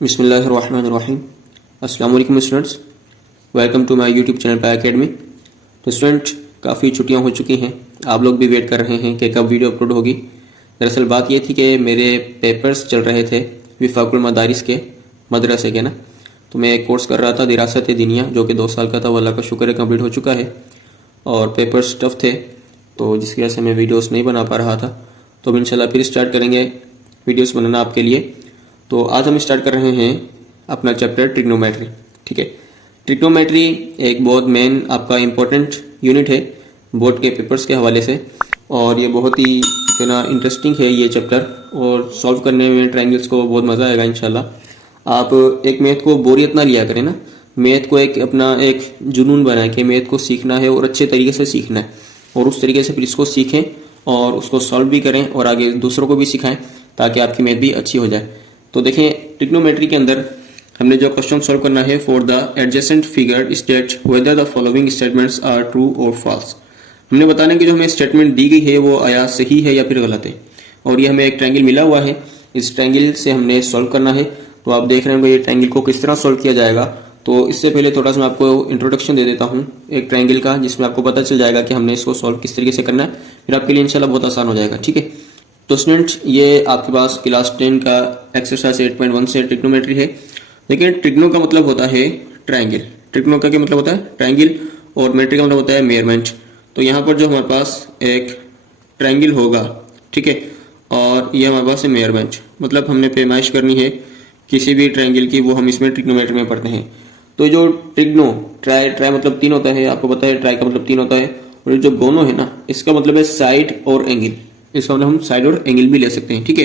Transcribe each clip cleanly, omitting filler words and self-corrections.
बिस्मिल्लाहिर्रहमानिर्रहीम। अस्सलाम वालेकुम students, welcome to my YouTube channel Paya academy. तो स्टूडेंट, काफ़ी छुट्टियां हो चुकी हैं, आप लोग भी वेट कर रहे हैं कि कब वीडियो अपलोड होगी। दरअसल बात ये थी कि मेरे पेपर्स चल रहे थे विफाकुल मदारिस के मदरसे के ना, तो मैं एक कोर्स कर रहा था दिरासत दिनिया, जो कि 2 साल का था। वो अल्लाह का शुक्र है कंप्लीट हो चुका है और पेपर्स टफ थे, तो जिसकी वजह से मैं वीडियोस नहीं बना पा रहा था। तो अब इंशाल्लाह फिर स्टार्ट करेंगे वीडियोस बनाना आपके लिए। तो आज हम स्टार्ट कर रहे हैं अपना चैप्टर ट्रिग्नोमेट्री। ठीक है, ट्रिग्नोमेट्री एक बहुत मेन आपका इम्पोर्टेंट यूनिट है बोर्ड के पेपर्स के हवाले से, और ये बहुत ही जो ना इंटरेस्टिंग है ये चैप्टर, और सॉल्व करने में ट्रायंगल्स को बहुत मज़ा आएगा इंशाल्लाह। आप एक मैथ को बोरियत ना लिया करें ना, मैथ को एक अपना एक जुनून बनाए कि मैथ को सीखना है और अच्छे तरीके से सीखना है, और उस तरीके से फिर इसको सीखें और उसको सॉल्व भी करें और आगे दूसरों को भी सिखाएं ताकि आपकी मैथ भी अच्छी हो जाए। तो देखें, ट्रिग्नोमेट्री के अंदर हमने जो क्वेश्चन सॉल्व करना है, for the adjacent figure state whether the following statements are true और फॉल्स। हमने बताना कि जो हमें स्टेटमेंट दी गई है वो आया सही है या फिर गलत है, और ये हमें एक ट्रायंगल मिला हुआ है, इस ट्रायंगल से हमने सॉल्व करना है। तो आप देख रहे हैं ये ट्रायंगल को किस तरह सॉल्व किया जाएगा। तो इससे पहले थोड़ा सा मैं आपको इंट्रोडक्शन दे देता हूँ एक ट्रायंगल का, जिसमें आपको पता चल जाएगा कि हमने इसको सॉल्व किस तरीके से करना है, फिर आपके लिए इंशाल्लाह बहुत आसान हो जाएगा। ठीक है, तो स्टूडेंट्स, ये आपके पास क्लास 10 का एक्सरसाइज 8.1 से ट्रिग्नोमेट्री है। देखिए, ट्रिग्नो का मतलब होता है ट्रायंगल। ट्रिग्नो का क्या मतलब होता है? ट्रायंगल। और मेट्री का मतलब होता है मेजरमेंट। तो यहाँ पर जो हमारे पास एक ट्रायंगल होगा, ठीक है, और ये हमारे पास है मेजरमेंट, मतलब हमने पैमाइश करनी है किसी भी ट्रायंगल की, वो हम इसमें ट्रिग्नोमेट्री में पढ़ते हैं। तो जो ट्रिग्नो, ट्राई मतलब 3 होता है, आपको पता है ट्राई का मतलब 3 होता है, और ये जो गोनो है ना, इसका मतलब है साइड और एंगल। इसका मतलब हम साइड और एंगल भी ले सकते हैं। ठीक है,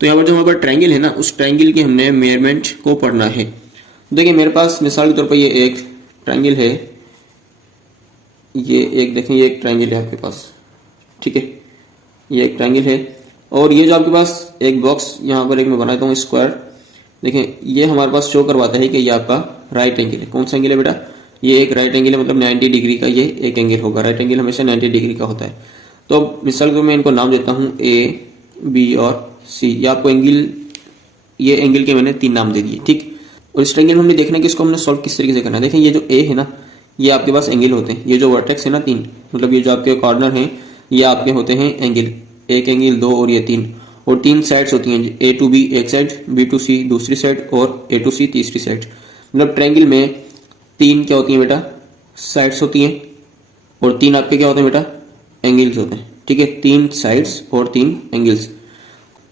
तो यहाँ पर जो हमारे पास ट्रायंगल है ना, उस ट्रायंगल की हमने मेजरमेंट को पढ़ना है। देखिए, मेरे पास मिसाल के तौर पर ये एक ट्रायंगल है, ये एक देखें, ये एक ट्रायंगल है आपके पास। ठीक है, ये एक ट्रायंगल है, और ये जो आपके पास एक बॉक्स यहाँ पर एक मैं बनाता हूँ स्क्वायर। देखें, ये हमारे पास शो करवाता है कि ये आपका राइट एंगल है। कौन सा एंगल है बेटा? ये एक राइट एंगल है, मतलब 90 डिग्री का ये एक एंगल होगा। राइट एंगल हमेशा 90 डिग्री का होता है। तो अब मिसाल को मैं इनको नाम देता हूँ ए, बी और सी। या आपको एंगल, ये एंगल के मैंने 3 नाम दे दिए। ठीक, और इस ट्रायंगल में हमने देखना है कि इसको हमने सॉल्व किस तरीके से करना है। देखें, ये जो ए है ना, ये आपके पास एंगल होते हैं। ये जो वर्टेक्स है ना 3, मतलब ये जो आपके कॉर्नर हैं, ये आपके होते हैं एंगल। एक एंगल, 2 और ये 3, और 3 साइड्स होती हैं, ए टू बी एक साइड, बी टू सी दूसरी साइड, और ए टू सी तीसरी साइड। मतलब ट्रायंगल में 3 क्या होती हैं बेटा? साइड्स होती हैं, और 3 आपके क्या होते हैं बेटा? एंगल्स होते हैं। ठीक है, 3 साइड्स और 3 एंगल्स।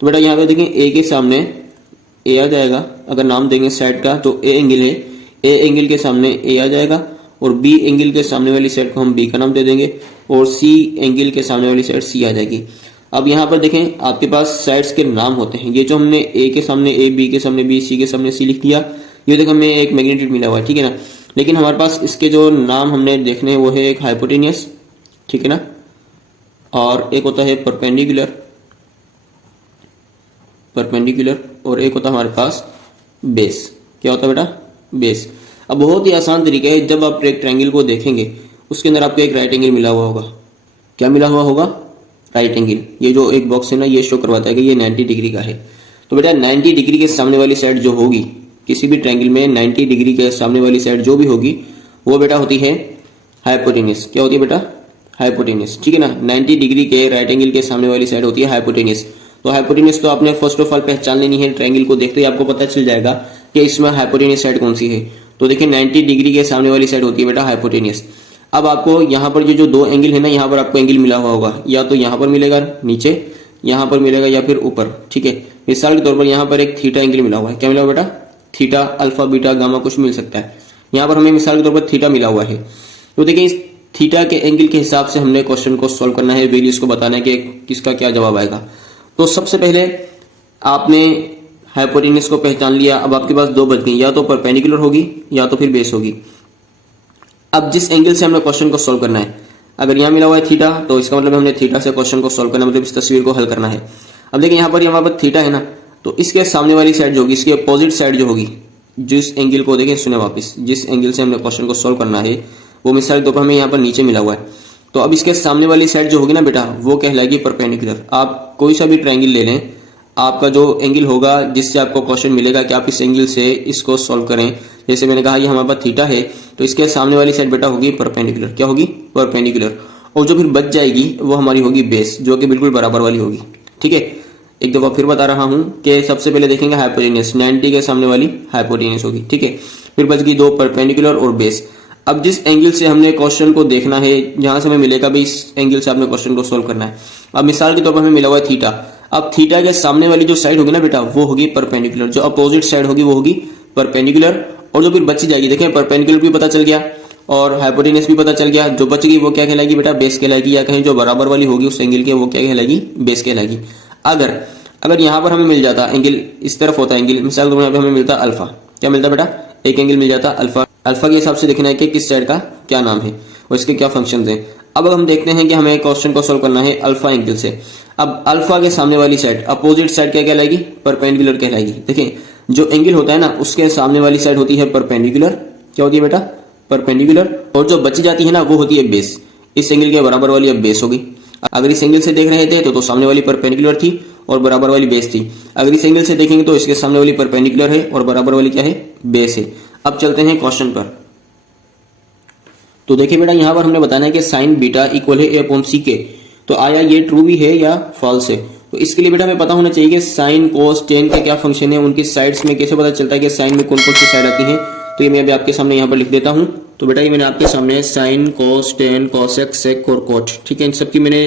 तो बेटा यहाँ पे देखें, ए के सामने ए आ जाएगा। अगर नाम देंगे साइड का तो ए एंगल है, ए एंगल के सामने ए आ जाएगा, और बी एंगल के सामने वाली साइड को हम बी का नाम दे देंगे, और सी एंगल के सामने वाली साइड सी आ जाएगी। अब यहाँ पर देखें, आपके पास साइड्स के नाम होते हैं। ये जो हमने ए के सामने ए, बी के सामने बी, सी के सामने सी लिख दिया, ये देखो हमें एक मैग्नीट्यूड मिला हुआ है। ठीक है ना, लेकिन हमारे पास इसके जो नाम हमने देखने हैं वो है एक हाइपोटेनियस, ठीक है ना, और एक होता है परपेंडिकुलर, और एक होता है हमारे पास बेस। क्या होता है बेटा? बेस। अब बहुत ही आसान तरीका है, जब आप एक ट्रायंगल को देखेंगे उसके अंदर आपको एक राइट एंगल मिला हुआ होगा। क्या मिला हुआ होगा? Right angle. ये जो एक बॉक्स है ना, ये शो करवाता है कि ये 90 डिग्री का है। तो बेटा 90 डिग्री के सामने वाली साइड जो होगी किसी भी ट्रायंगल में, 90 डिग्री के सामने वाली साइड जो भी होगी वो बेटा होती है हाइपोटेनियस। क्या होती है बेटा? हाइपोटेनियस। ठीक है ना, 90 डिग्री के राइट एंगल के सामने वाली साइड होती है हाइपोटेनियस। तो हाइपोटेनियस तो आपने फर्स्ट ऑफ ऑल पहचान लेनी है। ट्रायंगल को देखते ही आपको पता चल जाएगा कि इसमें हाइपोटेनियस साइड कौन सी है। तो देखिए, 90 डिग्री के सामने वाली साइड होती है बेटा हाइपोटेनियस। अब आपको यहाँ पर जो 2 एंगल है ना, यहाँ पर आपको एंगल मिला हुआ होगा, या तो यहाँ पर मिलेगा नीचे, यहाँ पर मिलेगा, या फिर ऊपर। ठीक है, मिसाल के तौर पर यहाँ पर एक थीटा एंगल मिला हुआ है। क्या मिला हुआ बेटा? थीटा, अल्फा, बीटा, गामा कुछ मिल सकता है। यहाँ पर हमें मिसाल के तौर पर थीटा मिला हुआ है। तो देखिए, इस थीटा के एंगल के हिसाब से हमने क्वेश्चन को सॉल्व करना है, वैल्यूज को बताना है कि किसका क्या जवाब आएगा। तो सबसे पहले आपने हाइपोटेन्यूज को पहचान लिया। अब आपके पास 2 बच गई, या तो परपेंडिकुलर होगी या तो फिर बेस होगी। अब जिस एंगल से हमने क्वेश्चन को सॉल्व करना है, अगर यहाँ मिला हुआ है थीटा, तो इसका मतलब हमने थीटा से क्वेश्चन को सॉल्व करना, मतलब इस तस्वीर को हल करना है। अब देखिए, यहाँ पर हमारे पास थीटा है ना, तो इसके सामने वाली साइड जो होगी, इसकी अपोजिट साइड जो होगी, जिस एंगल को देखें, सुने वापस, जिस एंगल से हमने क्वेश्चन को सॉल्व करना है वो मिसाल के तौर पर हमें यहाँ पर नीचे मिला हुआ है। तो अब इसके सामने वाली साइड जो होगी ना बेटा, वो कहलाएगी परपेंडिकुलर। आप कोई सा भी ट्रायंगल ले लें, आपका जो एंगल होगा जिससे आपको क्वेश्चन मिलेगा कि आप इस एंगल से इसको सॉल्व करें। जैसे मैंने कहा ये हमारे पास थीटा है, तो इसके सामने वाली साइड बेटा होगी परपेंडिकुलर। क्या होगी? परपेंडिकुलर। और जो फिर बच जाएगी वो हमारी होगी बेस, जो कि बिल्कुल बराबर वाली होगी। ठीक है, एक दफा फिर बता रहा हूं कि सबसे पहले देखेंगे हाइपोटेन्यूस, 90 के सामने वाली हाइपोटेन्यूस होगी। ठीक है, फिर बच गई दो परपेंडिकुलर और बेस। अब जिस एंगल से हमने क्वेश्चन को देखना है, जहां से हमें मिलेगा भाई इस एंगल से आपने क्वेश्चन को सोल्व करना है। अब मिसाल के तौर पर हमें मिला हुआ है थीटा। अब थीटा के सामने वाली जो साइड होगी ना बेटा वो होगी परपेंडिकुलर, जो अपोजिट साइड होगी वो होगी परपेंडिकुलर। और जो फिर बची जाएगी, देखें परपेंडिकुलर भी पता चल गया और हाइपोटेन्यूस भी पता चल गया, जो बच गई वो क्या कहलाएगी बेटा? बेस कहलाएगी। या कहीं जो बराबर वाली होगी उस एंगल के वो क्या कहलाएगी? बेस कहलाएगी। अगर यहां पर हमें मिल जाता एंगल, इस तरफ होता एंगल, मिसाल के तौर पर हमें मिलता अल्फा। क्या मिलता बेटा? एक एंगल मिल जाता अल्फा। अल्फा के हिसाब से देखना है कि किस साइड का क्या नाम है और इसके क्या फंक्शंस हैं। अब हम देखते हैं कि हमें क्वेश्चन को सोल्व करना है अल्फा एंगल से। अब अल्फा के सामने वाली साइड, अपोजिट साइड क्या कहलाएगी? परपेंडिकुलर कहलाएगी। देखिए जो एंगल होता है ना उसके सामने वाली साइड होती है परपेंडिकुलर। क्या होती है बेटा? परपेंडिकुलर। और जो बची जाती है ना वो होती है बेस। इस एंगल के बराबर वाली अब बेस होगी। अगर इस एंगल से देख रहे थे तो सामने वाली परपेंडिकुलर थी और बराबर वाली बेस थी। अगर इस एंगल से देखेंगे तो इसके सामने वाली परपेंडिकुलर है और बराबर वाली क्या है? बेस है। अब चलते हैं क्वेश्चन पर। तो देखिए बेटा यहां पर हमने बताना है कि साइन बीटा इक्वल है ए अपॉन सी के। तो आया ये ट्रू भी है या फॉल्स है? तो इसके लिए बेटा हमें पता होना चाहिए कि साइन कोस टेन का क्या फंक्शन है, उनकी साइड्स में कैसे पता चलता है कि साइन में कौन कौन सी साइड आती है। तो ये मैं अभी आपके सामने यहाँ पर लिख देता हूं। तो बेटा ये मैंने आपके सामने sine cos tan cosec sec और कोट, ठीक है, इन सबकी मैंने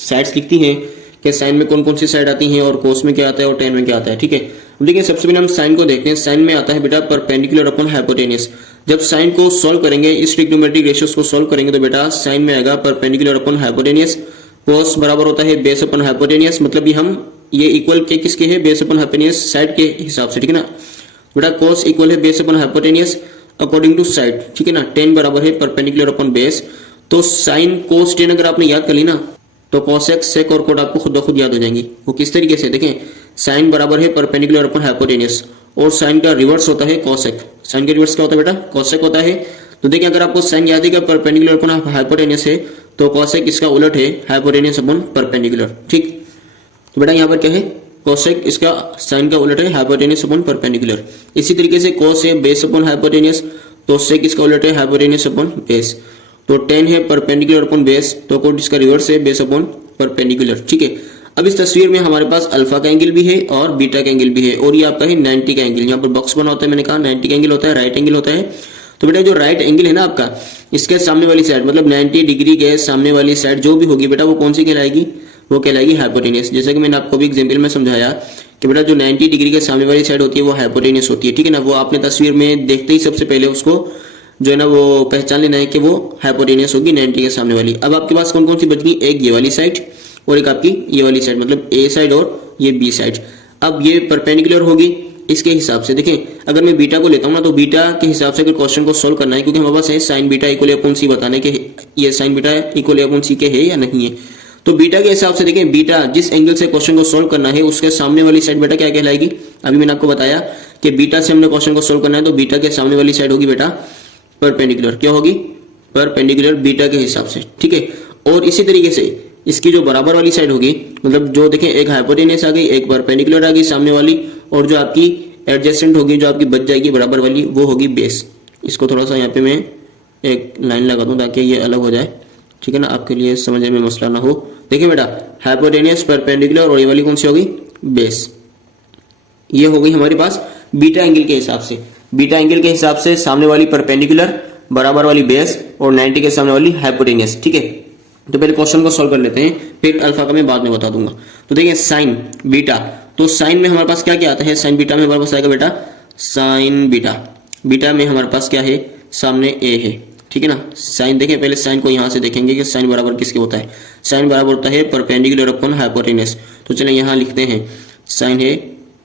साइड्स लिखती हैं कि साइन में कौन कौन सी साइड आती हैं और कोस में क्या आता है और टेन में क्या आता है। ठीक है, देखिए सबसे पहले हम साइन को देखते हैं। साइन में आता है बेटा परपेंडिकुलर अपॉन हाइपोटेन्यूस। जब साइन को सोल्व करेंगे, इस ट्रिग्नोमेट्रिक रेशियोज को सोल्व करेंगे तो बेटा साइन में आएगा परपेंडिकुलर अपॉन हाइपोटेन्यूस। कोस बराबर होता है बेस अपॉन हाइपोटेन्यूस, मतलब ये इक्वल के किसके है? बेस अपॉन हाइपोटेन्यूस साइड के हिसाब से। ठीक है ना बेटा, कोस इक्वल है base upon hypotenuse according to side. ठीक है ना, टेन बराबर है परपेंडिकुलर अपॉन बेस। तो साइन कोस टेन अगर आपने याद कर ली ना तो कोसेक सेक और कोट आपको खुद ब खुद याद हो जाएंगी। वो किस तरीके से? देखें साइन बराबर है परपेंडिकुलर अपॉन हाइपोटेन्यूस और साइन का रिवर्स होता है कोसेक। साइन का रिवर्स क्या होता है बेटा? कोसेक होता है। तो देखिए अगर आपको साइन याद है कि परपेंडिकुलर अपॉन हाइपोटेन्यूस है तो कोसेक इसका उलट है हाइपोटेन्यूस अपॉन परपेंडिकुलर। ठीक, तो बेटा यहाँ पर क्या है? कोसेक इसका साइन का उलट है हाइपोटेन्यूस अपॉन परपेंडिकुलर। इसी तरीके से कोस है बेस अपॉन हाइपोटेन्यूस, तो सेक इसका उलट है हाइपोटेन्यूस अपॉन बेस। तो टेन है परपेंडिकुलर अपॉन बेस, तो कोट इसका रिवर्स है बेस अपॉन परपेंडिकुलर। ठीक है, अब इस तस्वीर में हमारे पास अल्फा का एंगल भी है और बीटा का एंगल भी है और ये आपका है 90 का एंगल। यहाँ पर बॉक्स बना होता है, मैंने कहा 90 का एंगल होता है, राइट एंगल होता है। तो बेटा जो राइट एंगल है ना आपका, इसके सामने वाली साइड मतलब 90 डिग्री के सामने वाली साइड जो भी होगी बेटा वो कौन सी कहलाएगी? वो कहलाएगी हाइपोटेन्यूस। जैसे कि मैंने आपको भी एग्जाम्पल में समझाया कि बेटा जो 90 डिग्री के सामने वाली साइड होती है वो हाइपोटेन्यूस होती है। ठीक है ना, वो आपने तस्वीर में देखते ही सबसे पहले उसको जो है ना वो पहचान लेना है कि वो हाइपोटेन्यूस होगी 90 के सामने वाली। अब आपके पास कौन कौन सी बच गई? एक ये वाली साइड और एक आपकी ये वाली साइड, मतलब ए साइड और ये बी साइड। अब ये परपेंडिकुलर होगी इसके हिसाब से। देखें अगर मैं बीटा को लेता हूं ना तो बीटा के हिसाब से अगर क्वेश्चन को सोल्व करना है, क्योंकि हमारे पास है साइन बीटा इक्वल अपॉन सी बताने के ये साइन बीटा इक्वल अपॉन सी के है या नहीं है। तो बीटा के हिसाब से देखें बीटा जिस एंगल से क्वेश्चन को सोल्व करना है उसके सामने वाली साइड बेटा क्या कहलाएगी? अभी मैंने आपको बताया कि बीटा से हमने क्वेश्चन को सोल्व करना है तो बीटा के सामने वाली साइड होगी बेटा परपेंडिकुलर। क्या होगी? परपेंडिकुलर बीटा के हिसाब से। ठीक है, और इसी तरीके से इसकी जो बराबर वाली साइड होगी, मतलब जो देखें एक हाइपोटेन्यूस आ गई, एक परपेंडिकुलर आ गई सामने वाली, और जो आपकी एडजेसेंट होगी जो आपकी बच जाएगी बराबर वाली वो होगी बेस। इसको थोड़ा सा यहाँ पे मैं एक लाइन लगा दूं ताकि ये अलग हो जाए। ठीक है ना, आपके लिए समझने में मसला ना हो। देखिए बेटा हाइपोटेन्यूस परपेंडिकुलर और ये वाली कौन सी होगी? बेस। ये हो गई हमारे पास बीटा एंगल के हिसाब से। बीटा एंगल के हिसाब से सामने वाली परपेंडिकुलर, बराबर वाली बेस और 90 के सामने वाली हाइपोटेन्यूस। ठीक है, तो पहले क्वेश्चन को सोल्व कर लेते हैं, फिर अल्फा का मैं बाद में बता दूंगा। तो देखिए साइन बीटा, तो साइन में हमारे पास क्या क्या आता है? साइन बीटा में हमारे पास आएगा बेटा साइन बीटा। बीटा में हमारे पास क्या है? सामने ए है। ठीक है ना, साइन देखें पहले साइन को यहां से देखेंगे कि साइन बराबर किसके होता है? साइन बराबर होता है परपेंडिकुलर अपॉन हाइपोटेन्यूस। तो चलिए यहां लिखते हैं साइन है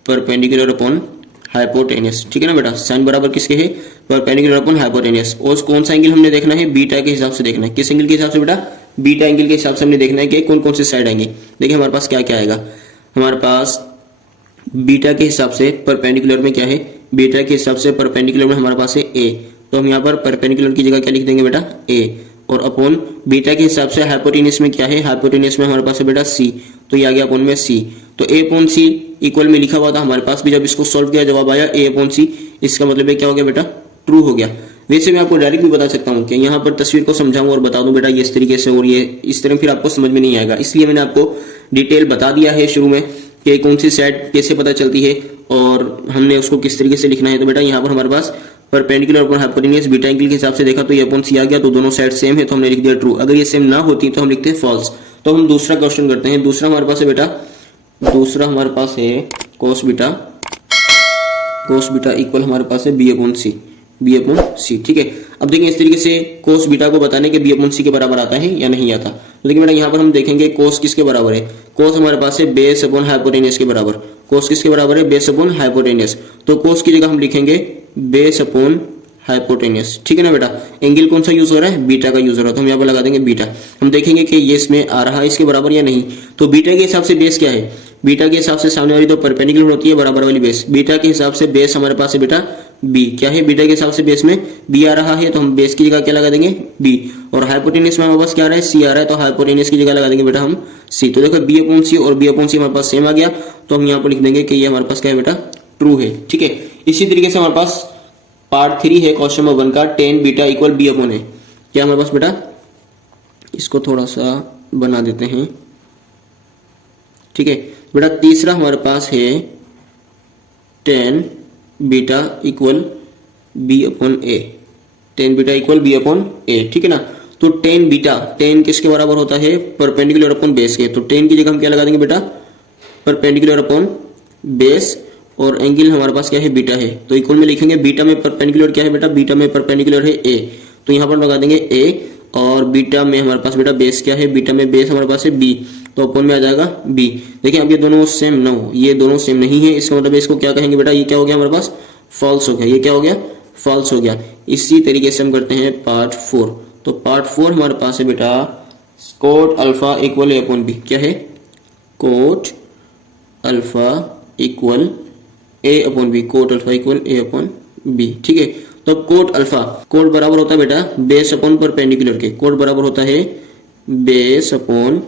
परपेंडिकुलर अपॉन हाइपोटेन्यूस। ठीक है ना बेटा, साइन बराबर किसके है? Perpendicular upon hypotenuse. और कौन सा एंगल हमने देखना है? बीटा के हिसाब से देखना है। किस एंगल के हिसाब से बेटा? बीटा एंगल के हिसाब से हमने देखना है कि कौन कौन सी साइड आएंगी। देखिए हमारे पास क्या क्या आएगा। हमारे पास बीटा के हिसाब से परपेंडिकुलर में क्या है? बीटा के हिसाब से परपेंडिकुलर में हमारे पास है ए, तो हम यहाँ पर परपेंडिकुलर की जगह क्या लिख देंगे बेटा? ए। और अपॉन बीटा के हिसाब से हाइपोटेन्यूज में क्या है, हाइपोटेन्यूज में हमारे पास है बेटा सी, तो ये आ गया अपॉन में सी। तो ए अपॉन सी इक्वल में लिखा हुआ था हमारे पास भी, जब इसको सॉल्व किया जवाब आया ए अपॉन सी, इसका मतलब है क्या हो गया बेटा, ट्रू हो गया। वैसे मैं आपको डायरेक्ट भी बता सकता हूँ कि यहाँ पर तस्वीर को समझाऊं और बता दूं बेटा ये इस तरीके से और ये इस तरह, फिर आपको समझ में नहीं आएगा, इसलिए मैंने आपको डिटेल बता दिया है शुरू में कि कौन सी साइड कैसे पता चलती है और हमने उसको किस तरीके से लिखना है। तो बेटा यहाँ पर हमारे पास परपेंडिकुलर और हाइपोटेन्यूज बीटा एंगल के हिसाब से देखा तो ये अपॉन सी आ गया, तो दोनों साइड सेम है तो हमने लिख दिया ट्रू। अगर ये सेम ना होती तो हम लिखते हैं फॉल्स। तो हम दूसरा क्वेश्चन करते हैं। दूसरा हमारे पास है बेटा, दूसरा हमारे पास है कोस बीटा इक्वल हमारे पास है बी अपॉन सी, ठीक है। अब देखिए इस तरीके से कोस बीटा को बताने के बी अपॉन सी के बराबर आता है या नहीं आता। तो देखिए बेटा यहाँ पर हम देखेंगे कोस किसके बराबर है, कोस हमारे पास है बेस अपॉन हाइपोटेन्यूज के बराबर। कोस किसके बराबर है, बेस अपॉन हाइपोटेन्यूज। तो कोस की जगह हम लिखेंगे बेस अपॉन हाइपोटेन्यूज, ठीक है ना बेटा। एंगल कौन सा यूज हो रहा है, बीटा का यूज हो रहा है, तो हम यहाँ पर लगा देंगे बीटा। हम देखेंगे कि ये इसमें आ रहा है इसके बराबर या नहीं। तो बीटा के हिसाब से बेस क्या है, बीटा के हिसाब से सामने वाली तो परपेंडिकुलर होती है बराबर वाली बेस। बीटा के हिसाब से बेस हमारे पास है बेटा बी, क्या है बीटा के हिसाब से बेस में बी आ रहा है, तो हम बेस की जगह क्या लगा देंगे बी। और हाइपोटेन्यूज में हमारे पास क्या आ रहा है, सी आ रहा है, तो हाइपोटेन्यूज की जगह लगा देंगे बेटा हम सी। तो देखो बी अपॉन सी और बी अपॉन सी हमारे पास सेम आ गया, तो हम यहाँ पर लिख देंगे कि ये हमारे पास क्या है बेटा ट्रू है, ठीक है। इसी तरीके से हमारे पास पार्ट 3 है क्वेश्चन नंबर 1 का, tan beta equal B upon है। क्या हमारे पास बेटा, इसको थोड़ा सा बना देते हैं, ठीक है बेटा। तीसरा हमारे पास है tan beta equal B upon A, tan beta equal B upon A, ठीक है ना। तो टेन बीटा, टेन किसके बराबर होता है, परपेंडिकुलर अपॉन बेस के। तो टेन की जगह हम क्या लगा देंगे बेटा, परपेंडिकुलर अपॉन बेस, और एंगल हमारे पास क्या है बीटा है, तो इक्वल में लिखेंगे बीटा में परपेंडिकुलर क्या है बेटा, बीटा में परपेंडिकुलर है ए, तो यहाँ पर लगा देंगे ए। और बीटा में हमारे पास बेटा बेस क्या है, बीटा में बेस हमारे पास है बी, तो अपॉन में आ जाएगा बी। देखिए अब ये दोनों सेम ना हो, ये दोनों सेम नहीं है, इसका मतलब इसको क्या कहेंगे बेटा, ये क्या हो गया हमारे पास फॉल्स हो गया, ये क्या हो गया फॉल्स हो गया। इसी तरीके से हम करते हैं पार्ट 4। तो पार्ट 4 हमारे पास है बेटा cot alpha equal A upon B, क्या है cot alpha equal A upon B, cot alpha equal A upon B, ठीक है। तो अब कोट अल्फा, कोट बराबर होता है बेटा बेस अपॉन परपेंडिकुलर के, कोट बराबर होता है बेस अपॉन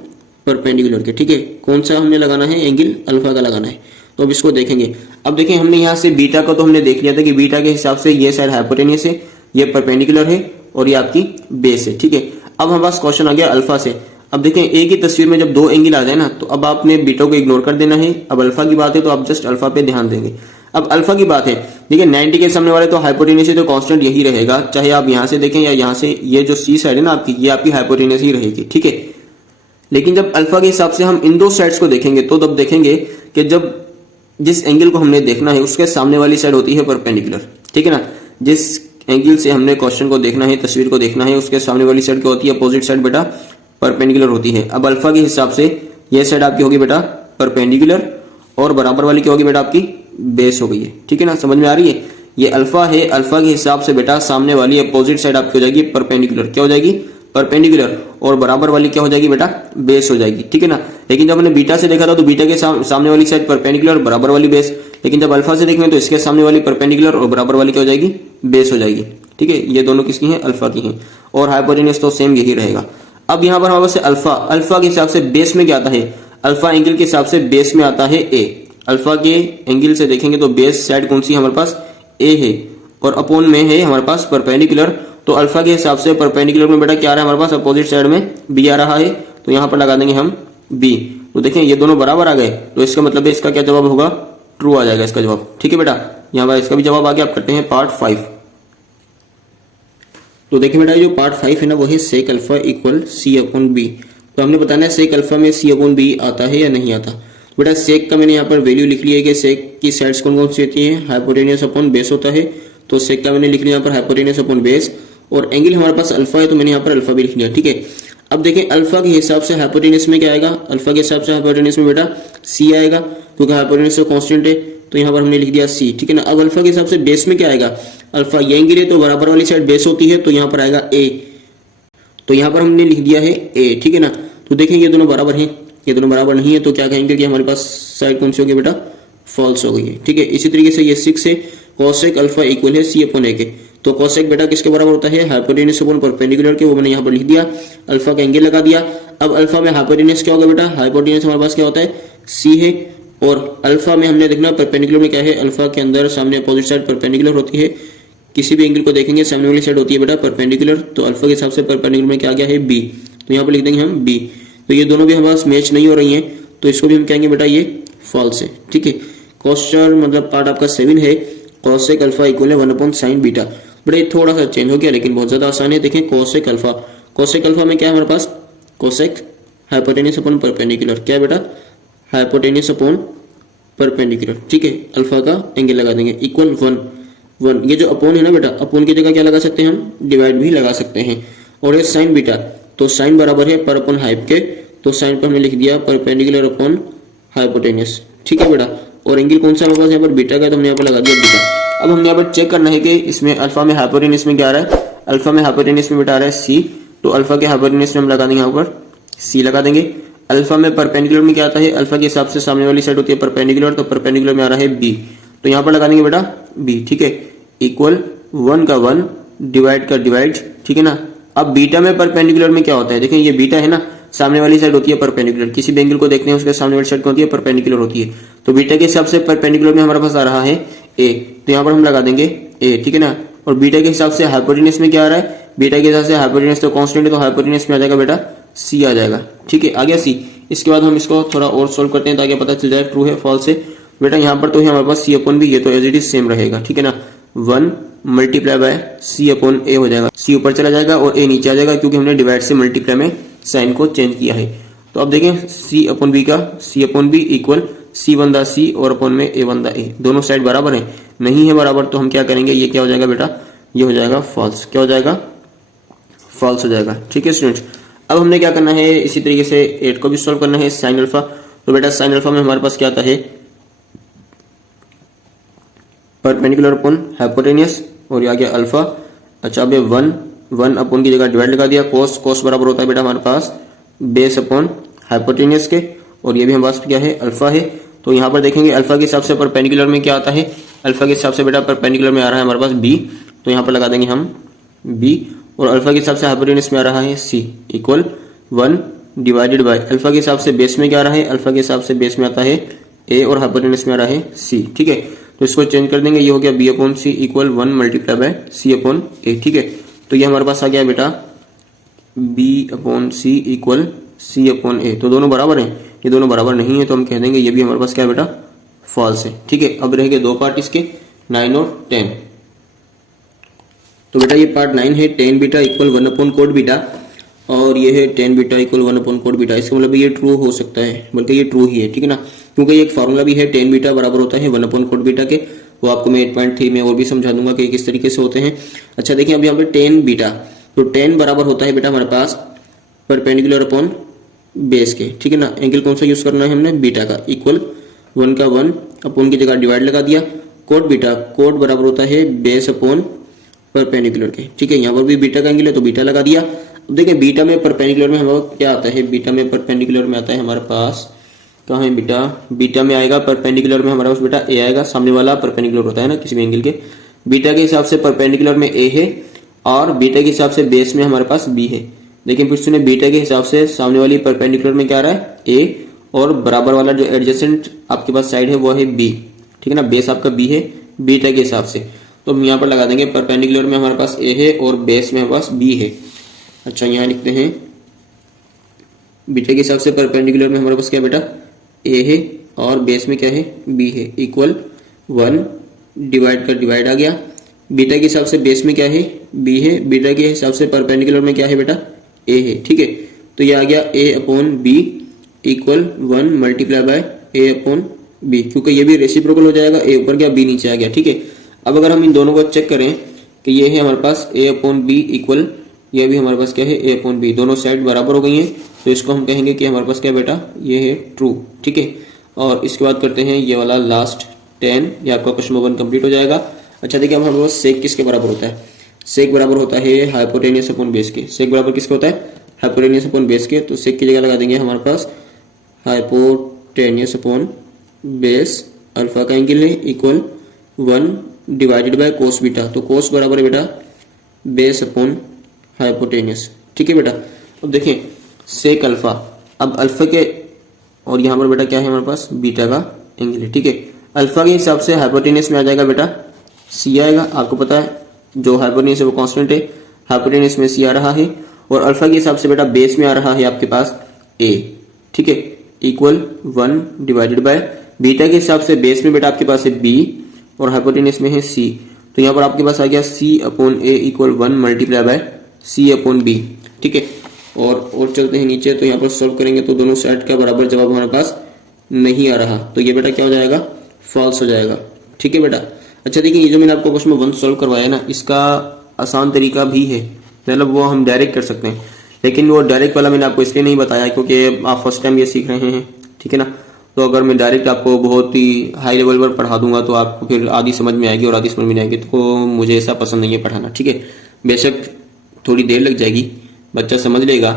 परपेंडिकुलर के, ठीक है। कौन सा हमने लगाना है, एंगल अल्फा का लगाना है। तो अब इसको देखेंगे। अब देखें हमने यहाँ से बीटा को तो हमने देख लिया था कि बीटा के हिसाब से ये साइड हाइपोटेन्यूज है, ये परपेंडिकुलर है और ये आपकी बेस है, ठीक है। अब हमारे पास क्वेश्चन आ गया अल्फा से। अब देखें एक ही तस्वीर में जब दो एंगल आ जाए ना, तो अब आपने बीटा को इग्नोर कर देना है। अब अल्फा की बात है तो आप जस्ट अल्फा पे ध्यान देंगे। अब अल्फा की बात है, देखिए 90 के सामने वाले तो हाइपोटेन्यूज है, तो कांस्टेंट यही रहेगा, चाहे आप यहां से देखें या यहां से। ये जो सी साइड है ना आपकी, ये आपकी हाइपोटेन्यूज ही रहेगी, ठीक है। लेकिन जब अल्फा के हिसाब से हम इन दो साइड्स को देखेंगे तो तब देखेंगे कि जब जिस एंगल को हमने देखना है उसके सामने वाली साइड होती है परपेंडिकुलर, ठीक है ना। जिस एंगल से हमने क्वेश्चन को देखना है, तस्वीर को देखना है, उसके सामने वाली साइड क्या होती है, अपोजिट साइड बेटा परपेंडिकुलर होती है। अब अल्फा के हिसाब से ये साइड आपकी होगी बेटा परपेंडिकुलर और बराबर वाली क्या होगी बेटा आपकी बेस हो गई है, ठीक है ना। समझ में आ रही है, ये अल्फा है, अल्फा के हिसाब से बेटा सामने वाली अपोजिट साइड आपकी हो जाएगी परपेंडिकुलर, क्या हो जाएगी परपेंडिकुलर, और बराबर वाली क्या हो जाएगी बेटा बेस हो जाएगी, ठीक है ना। लेकिन जब हमने बीटा से देखा था तो बीटा के सामने वाली साइड परपेंडिकुलर, बराबर वाली बेस। लेकिन जब अल्फा से देखेंगे तो इसके सामने वाली परपेंडिकुलर और बराबर वाली क्या हो जाएगी बेस हो जाएगी, ठीक है। ये दोनों किसकी हैं, अल्फा की हैं, और हाइपोटेन्यूज तो सेम यही रहेगा। अब यहाँ पर हमारे पास अल्फा, अल्फा के हिसाब से बेस में क्या आता है, अल्फा एंगल के हिसाब से बेस में आता है ए। अल्फा के एंगल से देखेंगे तो बेस साइड कौन सी है हमारे पास ए है, और अपोन में है हमारे पास परपेंडिकुलर। तो अल्फा के हिसाब से परपेंडिकुलर में बेटा क्या आ रहा है हमारे पास अपोजिट साइड में बी आ रहा है, तो यहाँ पर लगा देंगे हम बी। तो देखें ये दोनों बराबर आ गए, तो इसका मतलब है इसका क्या जवाब होगा, ट्रू आ जाएगा इसका जवाब, ठीक है बेटा। यहाँ पर इसका भी जवाब आ गया। आप करते हैं पार्ट 5। तो देखिए बेटा जो पार्ट 5 है ना वो है sec alpha equal C upon B. तो हमने बताना है सेक अल्फा में सी अपॉन बी आता है या नहीं आता। बेटा सेक का मैंने यहाँ पर वैल्यू लिख लिया है कि सेक की साइड्स कौन कौन सी होती है, हाइपोटेन्यूज अपॉन बेस होता है। तो सेक का मैंने लिख लिया यहाँ पर हाइपोटेन्यूज अपॉन बेस, और एंगल हमारे पास अल्फा है तो मैंने यहाँ पर अल्फा भी लिख लिया, ठीक है। अब देखें अल्फा के हिसाब से हाइपोटेन्यूज में क्या आएगा, अल्फा के हिसाब से हाइपोटेन्यूज में बेटा सी आएगा, क्योंकि हाइपोटेन्यूज कांस्टेंट है, तो यहाँ पर हमने लिख दिया सी, ठीक है ना। अब अल्फा के हिसाब से बेस में क्या आएगा, अल्फा ये एंगल है तो बराबर वाली साइड बेस होती है, तो यहाँ पर आएगा ए, तो यहाँ पर हमने लिख दिया है ए, ठीक है ना। तो देखें ये दोनों बराबर हैं, ये दोनों बराबर नहीं है, तो क्या कहेंगे कि हमारे पास साइड कौन सी होगी बेटा फॉल्स हो गई है, ठीक है। इसी तरीके से ये 6 है, कॉसेक अल्फा इक्वल है सी अपॉन ए के, तो कोसेक बेटा किसके बराबर होता है, हाइपोटेन्यूज अपॉन परपेंडिकुलर के, वो मैंने यहाँ पर लिख दिया, अल्फा का एंगल लगा दिया। अब अल्फा में हाइपोटेन्यूज क्या होगा बेटा, हाइपोटेन्यूज हमारे पास क्या होता है, सी है, और अल्फा में हमने देखना परपेंडिकुलर में क्या है, अल्फा के अंदर सामने अपोजिट साइड परपेंडिकुलर होती है, किसी भी एंगल को देखेंगे सामने वाली साइड होती है बेटा परपेंडिकुलर, तो अल्फा के हिसाब से परपेंडिकुलर में क्या आ गया है, बी, तो यहाँ पर लिख देंगे हम बी। तो ये दोनों भी हमारे पास मैच नहीं हो रही हैं, तो इसको भी हम कहेंगे बेटा ये फॉल्स है, ठीक है। क्वेश्चन मतलब पार्ट आपका 7 है, कोसेक अल्फा इक्वल है 1/sin बीटा। बेटा ये थोड़ा सा चेंज हो गया लेकिन बहुत ज्यादा आसान है। देखें कोसेक अल्फा, कोसेक अल्फा में क्या है हमारे पास, कोसेक हाइपोटेन्यूज अपॉन परपेंडिकुलर, क्या है बेटा, हाइपोटेन्यूज अपॉन परपेंडिकुलर, ठीक है। अल्फा का एंगल लगा देंगे इक्वल 1, ये जो अपॉन है ना बेटा, अपॉन की जगह क्या लगा सकते हैं हम, डिवाइड भी लगा सकते हैं। और ये साइन बीटा, तो साइन बराबर है पर अपॉन हाइप के, तो साइन पर हमने लिख दिया परपेंडिकुलर अपॉन हाइपोटेन्यूज, ठीक है बेटा। और एंगल कौन सा हमारे पास यहाँ पर बीटा का, तो हमने यहाँ पर लगा दिया बीटा। अब हमने यहाँ पर चेक करना है कि इसमें अल्फा में हाइपोटेन्यूज में क्या आ रहा है, अल्फा में हाइपोटेन्यूज में बेटा आ रहा है सी, तो अल्फा के हाइपोटेन्यूज में हम लगा देंगे यहाँ पर सी लगा देंगे। अल्फा में परपेंडिकुलर में क्या आता है, अल्फा के हिसाब से सामने वाली साइड होती है परपेंडिकुलर, तो परपेंडिकुलर में आ रहा है बी, तो यहाँ पर लगा देंगे बेटा बी, ठीक है। इक्वल 1 का 1 डिवाइड का डिवाइड, ठीक है ना। अब बीटा में परपेंडिकुलर में क्या होता है, देखें ये बीटा है ना, सामने वाली साइड होती है परपेंडिकुलर, किसी भी एंगल को देखते हैं उसके सामने वाली साइड क्या होती है, परपेंडिकुलर होती है, तो बीटा के हिसाब से परपेंडिकुलर में हमारे पास आ रहा है ए, तो यहाँ पर हम लगा देंगे ए, ठीक है ना। और बीटा के हिसाब से हाइपोटेन्यूज में क्या आ रहा है, बीटा के हिसाब से हाइपोटेन्यूज तो कांस्टेंट है, तो हाइपोटेन्यूज में आ जाएगा बेटा सी आ जाएगा, ठीक है। आ गया सी। इसके बाद हम इसको थोड़ा और सोल्व करते हैं ताकि पता चल जाए ट्रू है फॉल्स है। बेटा यहाँ पर तो है हमारे पास सी अपॉन बी, ये तो एज इट इज सेम रहेगा, ठीक है ना। 1 मल्टीप्लाई बाय सी अपॉन ए हो जाएगा, सी ऊपर चला जाएगा और ए नीचे आ जाएगा क्योंकि हमने डिवाइड से मल्टीप्लाई में साइन को चेंज किया है। तो अब देखें सी अपॉन बी का, सी अपॉन बी इक्वल सी बंदा सी और अपॉन में ए बंदा ए, दोनों साइड बराबर है, नहीं है बराबर, तो हम क्या करेंगे, ये क्या हो जाएगा बेटा, ये हो जाएगा फॉल्स, क्या हो जाएगा, फॉल्स हो जाएगा, ठीक है स्टूडेंट्स। अब हमने क्या करना है, इसी तरीके से 8 को भी सॉल्व करना है, साइन अल्फा। तो बेटा साइन अल्फा में हमारे पास क्या आता है, परपेंडिकुलर अपॉन हाइपोटेन्यूज, और ये आ गया अल्फा। अच्छा अब 1 अपॉन की जगह डिवाइड लगा दिया, कोस, कोस बराबर होता है बेटा हमारे पास बेस अपॉन हाइपोटेन्यूज के, और ये भी हमारे पास क्या है, अल्फा है। तो यहाँ पर देखेंगे अल्फा के हिसाब से परपेंडिकुलर में क्या आता है, अल्फा के हिसाब से बेटा परपेंडिकुलर में आ रहा है हमारे पास बी, तो यहाँ पर लगा देंगे हम बी, और अल्फा के हिसाब से हाइपोटेन्यूज में आ रहा है सी, इक्वल 1 डिवाइडेड बाय अल्फा के हिसाब से बेस में क्या आ रहा है, अल्फा के हिसाब से बेस में आता है ए और हाइपोटेन्यूज में आ रहा है सी, ठीक है। तो इसको चेंज कर देंगे, ये हो गया B upon C equal 1 multiply by C upon A, ठीक है। तो ये हमारे पास आ गया बेटा B upon C equal C upon A, तो दोनों बराबर हैं, ये दोनों बराबर नहीं है, तो हम कह देंगे ये भी हमारे पास क्या है बेटा, फॉल्स है, ठीक है। अब रहेंगे दो पार्ट इसके, 9 और 10। तो बेटा ये पार्ट 9 है, tan beta equal 1 upon coat beta, और ये है tan beta equal 1 upon coat beta. इसका मतलब ये ट्रू हो सकता है, बल्कि ये ट्रू ही है, ठीक है ना, क्योंकि ये एक फार्मूला भी है, tan बीटा बराबर होता है 1 अपॉन कोट बीटा के, वो आपको मैं 8.3 में और भी समझा दूंगा कि किस तरीके से होते हैं। अच्छा देखिए अब यहाँ पे tan बीटा, तो tan बराबर होता है बेटा हमारे पास परपेंडिकुलर अपॉन बेस के, ठीक है ना। एंगल कौन सा यूज करना है हमने, बीटा का, इक्वल 1 का 1 अपॉन की जगह डिवाइड लगा दिया, कोट बीटा, कोट बराबर होता है बेस अपॉन परपेंडिकुलर के, ठीक है। यहाँ पर भी बीटा का एंगल है तो बीटा लगा दिया। अब देखिए बीटा में परपेंडिकुलर में हमारा क्या आता है, बीटा में परपेंडिकुलर में आता है हमारे पास, कहाँ है बेटा, बीटा में आएगा परपेंडिकुलर में हमारे पास बेटा ए आएगा, सामने वाला परपेंडिकुलर होता है ना किसी भी एंगल के, बीटा के हिसाब से परपेंडिकुलर में ए है और बीटा के हिसाब से बेस में हमारे पास बी है। लेकिन फिर सुनिए बीटा के हिसाब से सामने वाली परपेंडिकुलर में क्या आ रहा है ए, और बराबर वाला जो एडजेसेंट आपके पास साइड है वो है बी, ठीक है ना, बेस आपका बी है बीटा के हिसाब से। तो हम यहाँ पर लगा देंगे परपेंडिकुलर में हमारे पास ए है और बेस में हमारे पास बी है। अच्छा यहाँ लिखते हैं बीटा के हिसाब से परपेंडिकुलर में हमारे पास क्या बेटा ए है और बेस में क्या है बी है, इक्वल 1 डिवाइड का डिवाइड आ गया, बीटा के हिसाब से बेस में क्या है बी है, बीटा के हिसाब से परपेंडिकुलर में क्या है बेटा ए है, ठीक है। तो ये आ गया A upon B equal 1 multiply by A upon B, क्योंकि ये भी रेसिप्रोकल हो जाएगा, ए ऊपर गया बी नीचे आ गया, ठीक है। अब अगर हम इन दोनों को चेक करें कि ये है हमारे पास ए अपॉन बी इक्वल, ये भी हमारे पास क्या है ए अपॉन बी, दोनों साइड बराबर हो गई हैं, तो इसको हम कहेंगे कि हमारे पास क्या बेटा ये है ट्रू, ठीक है। और इसके बाद करते हैं ये वाला लास्ट 10, ये आपका क्वेश्चन नंबर 1 कंप्लीट हो जाएगा। अच्छा देखिए अब हमारे पास सेक किसके बराबर होता है, सेक बराबर होता है हाइपोटेनियस अपॉन बेस के, सेक बराबर किसके होता है हाइपोटेनियस अपॉन बेस के, तो सेक की जगह लगा देंगे हमारे पास हाइपोटेनियस अपॉन बेस, अल्फा का एंगल है equal 1 divided by cos beta. तो कोस बराबर है बेटा बेस अपॉन हाइपोटेनियस। ठीक है बेटा। अब देखिए सेक अल्फा, अब अल्फा के और यहाँ पर बेटा क्या है हमारे पास बीटा का एंगल है। ठीक है, अल्फा के हिसाब से हाइपोटेनियस में आ जाएगा बेटा सी आएगा। आपको पता है जो हाइपोटेनियस है वो कांस्टेंट है, हाइपोटेनियस में सी आ रहा है और अल्फा के हिसाब से बेटा बेस में आ रहा है आपके पास ए। ठीक है, इक्वल 1 डिवाइडेड बाय बीटा के हिसाब से बेस में बेटा आपके पास है बी और हाइपोटेनियस में है सी। तो यहाँ पर आपके पास आ गया C upon A equal 1 multiply by C upon B. ठीक है, और चलते हैं नीचे। तो यहाँ पर सॉल्व करेंगे तो दोनों साइड का बराबर जवाब हमारे पास नहीं आ रहा, तो ये बेटा क्या हो जाएगा फॉल्स हो जाएगा। ठीक है बेटा। अच्छा देखिए ये जो मैंने आपको क्वेश्चन 1 सॉल्व करवाया ना, इसका आसान तरीका भी है, मतलब वो हम डायरेक्ट कर सकते हैं, लेकिन वो डायरेक्ट वाला मैंने आपको इसलिए नहीं बताया क्योंकि आप फर्स्ट टाइम ये सीख रहे हैं। ठीक है ना, तो अगर मैं डायरेक्ट आपको बहुत ही हाई लेवल पर पढ़ा दूंगा तो आपको फिर आधी समझ में आएगी और आधी समझ में नहीं आएगी, तो मुझे ऐसा पसंद नहीं है पढ़ाना। ठीक है, बेशक थोड़ी देर लग जाएगी, बच्चा समझ लेगा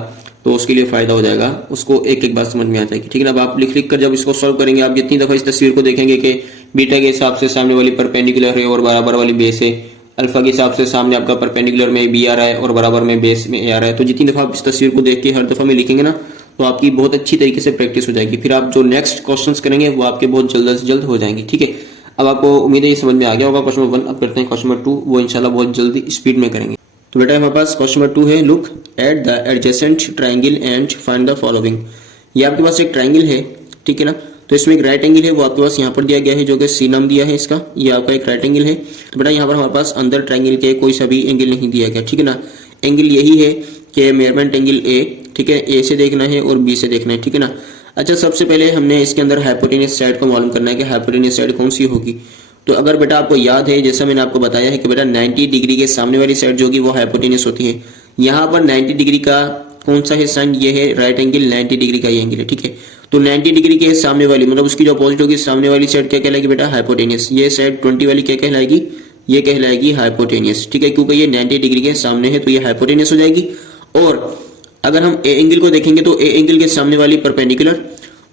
तो उसके लिए फायदा हो जाएगा, उसको एक एक बात समझ में आ जाएगी। ठीक है ना। अब आप लिख कर जब इसको सॉल्व करेंगे, आप जितनी दफा इस तस्वीर को देखेंगे कि बीटा के हिसाब से सामने वाली परपेंडिकुलर है और बराबर वाली बेस है, अल्फा के हिसाब से सामने आपका परपेंडिकुलर में बी आ रहा है और बराबर में बेस में ए आ रहा है, तो जितनी दफा आप इस तस्वीर को देख के हर दफा में लिखेंगे ना तो आपकी बहुत अच्छी तरीके से प्रैक्टिस हो जाएगी। फिर आप जो नेक्स्ट क्वेश्चंस करेंगे वो आपके बहुत जल्द से जल्द हो जाएंगे। ठीक है, अब आपको उम्मीद है ये समझ में आ गया होगा क्वेश्चन 1। अब करते हैं क्वेश्चन 2, वो इंशाल्लाह बहुत जल्दी स्पीड में करेंगे। तो बेटा हमारे पास क्वेश्चन 2 है, look at the adjacent triangle and find the following. ये आपके पास एक ट्राइंगल है। ठीक है ना, तो इसमें एक राइट एंगल है, वो आपके पास यहाँ पर दिया गया है जो कि सी नाम दिया है इसका, ये आपका एक राइट एंगल है। तो बेटा यहाँ पर हमारे पास अंदर ट्राइंगल के कोई सा भी एंगल नहीं दिया गया। ठीक है ना, एंगल यही है कि मेजरमेंट एंगल ए, ठीक है, ए से देखना है और बी से देखना है। ठीक है ना। अच्छा सबसे पहले हमने इसके अंदर हाइपोटेनियस साइड को मालूम करना है कि हाइपोटेनियस साइड कौन सी होगी। तो अगर बेटा आपको याद है, जैसा मैंने आपको बताया है कि बेटा 90 डिग्री के सामने वाली साइड जो होगी वो हाइपोटेनियस होती है। यहाँ पर 90 डिग्री का कौन सा है साइन, ये है राइट एंगल, 90 डिग्री का ये एंगल है। ठीक है, तो 90 डिग्री के सामने वाली मतलब उसकी जो अपोजिट होगी सामने वाली साइड क्या कहलाएगी बेटा हाइपोटेनियस। ये साइड 20 वाली क्या कहलाएगी, ये कहलाएगी हाइपोटेनियस। ठीक है, क्योंकि ये 90 डिग्री के सामने है तो ये हाइपोटेनियस हो जाएगी। और अगर हम ए एंगल को देखेंगे तो ए एंगल के सामने वाली परपेंडिकुलर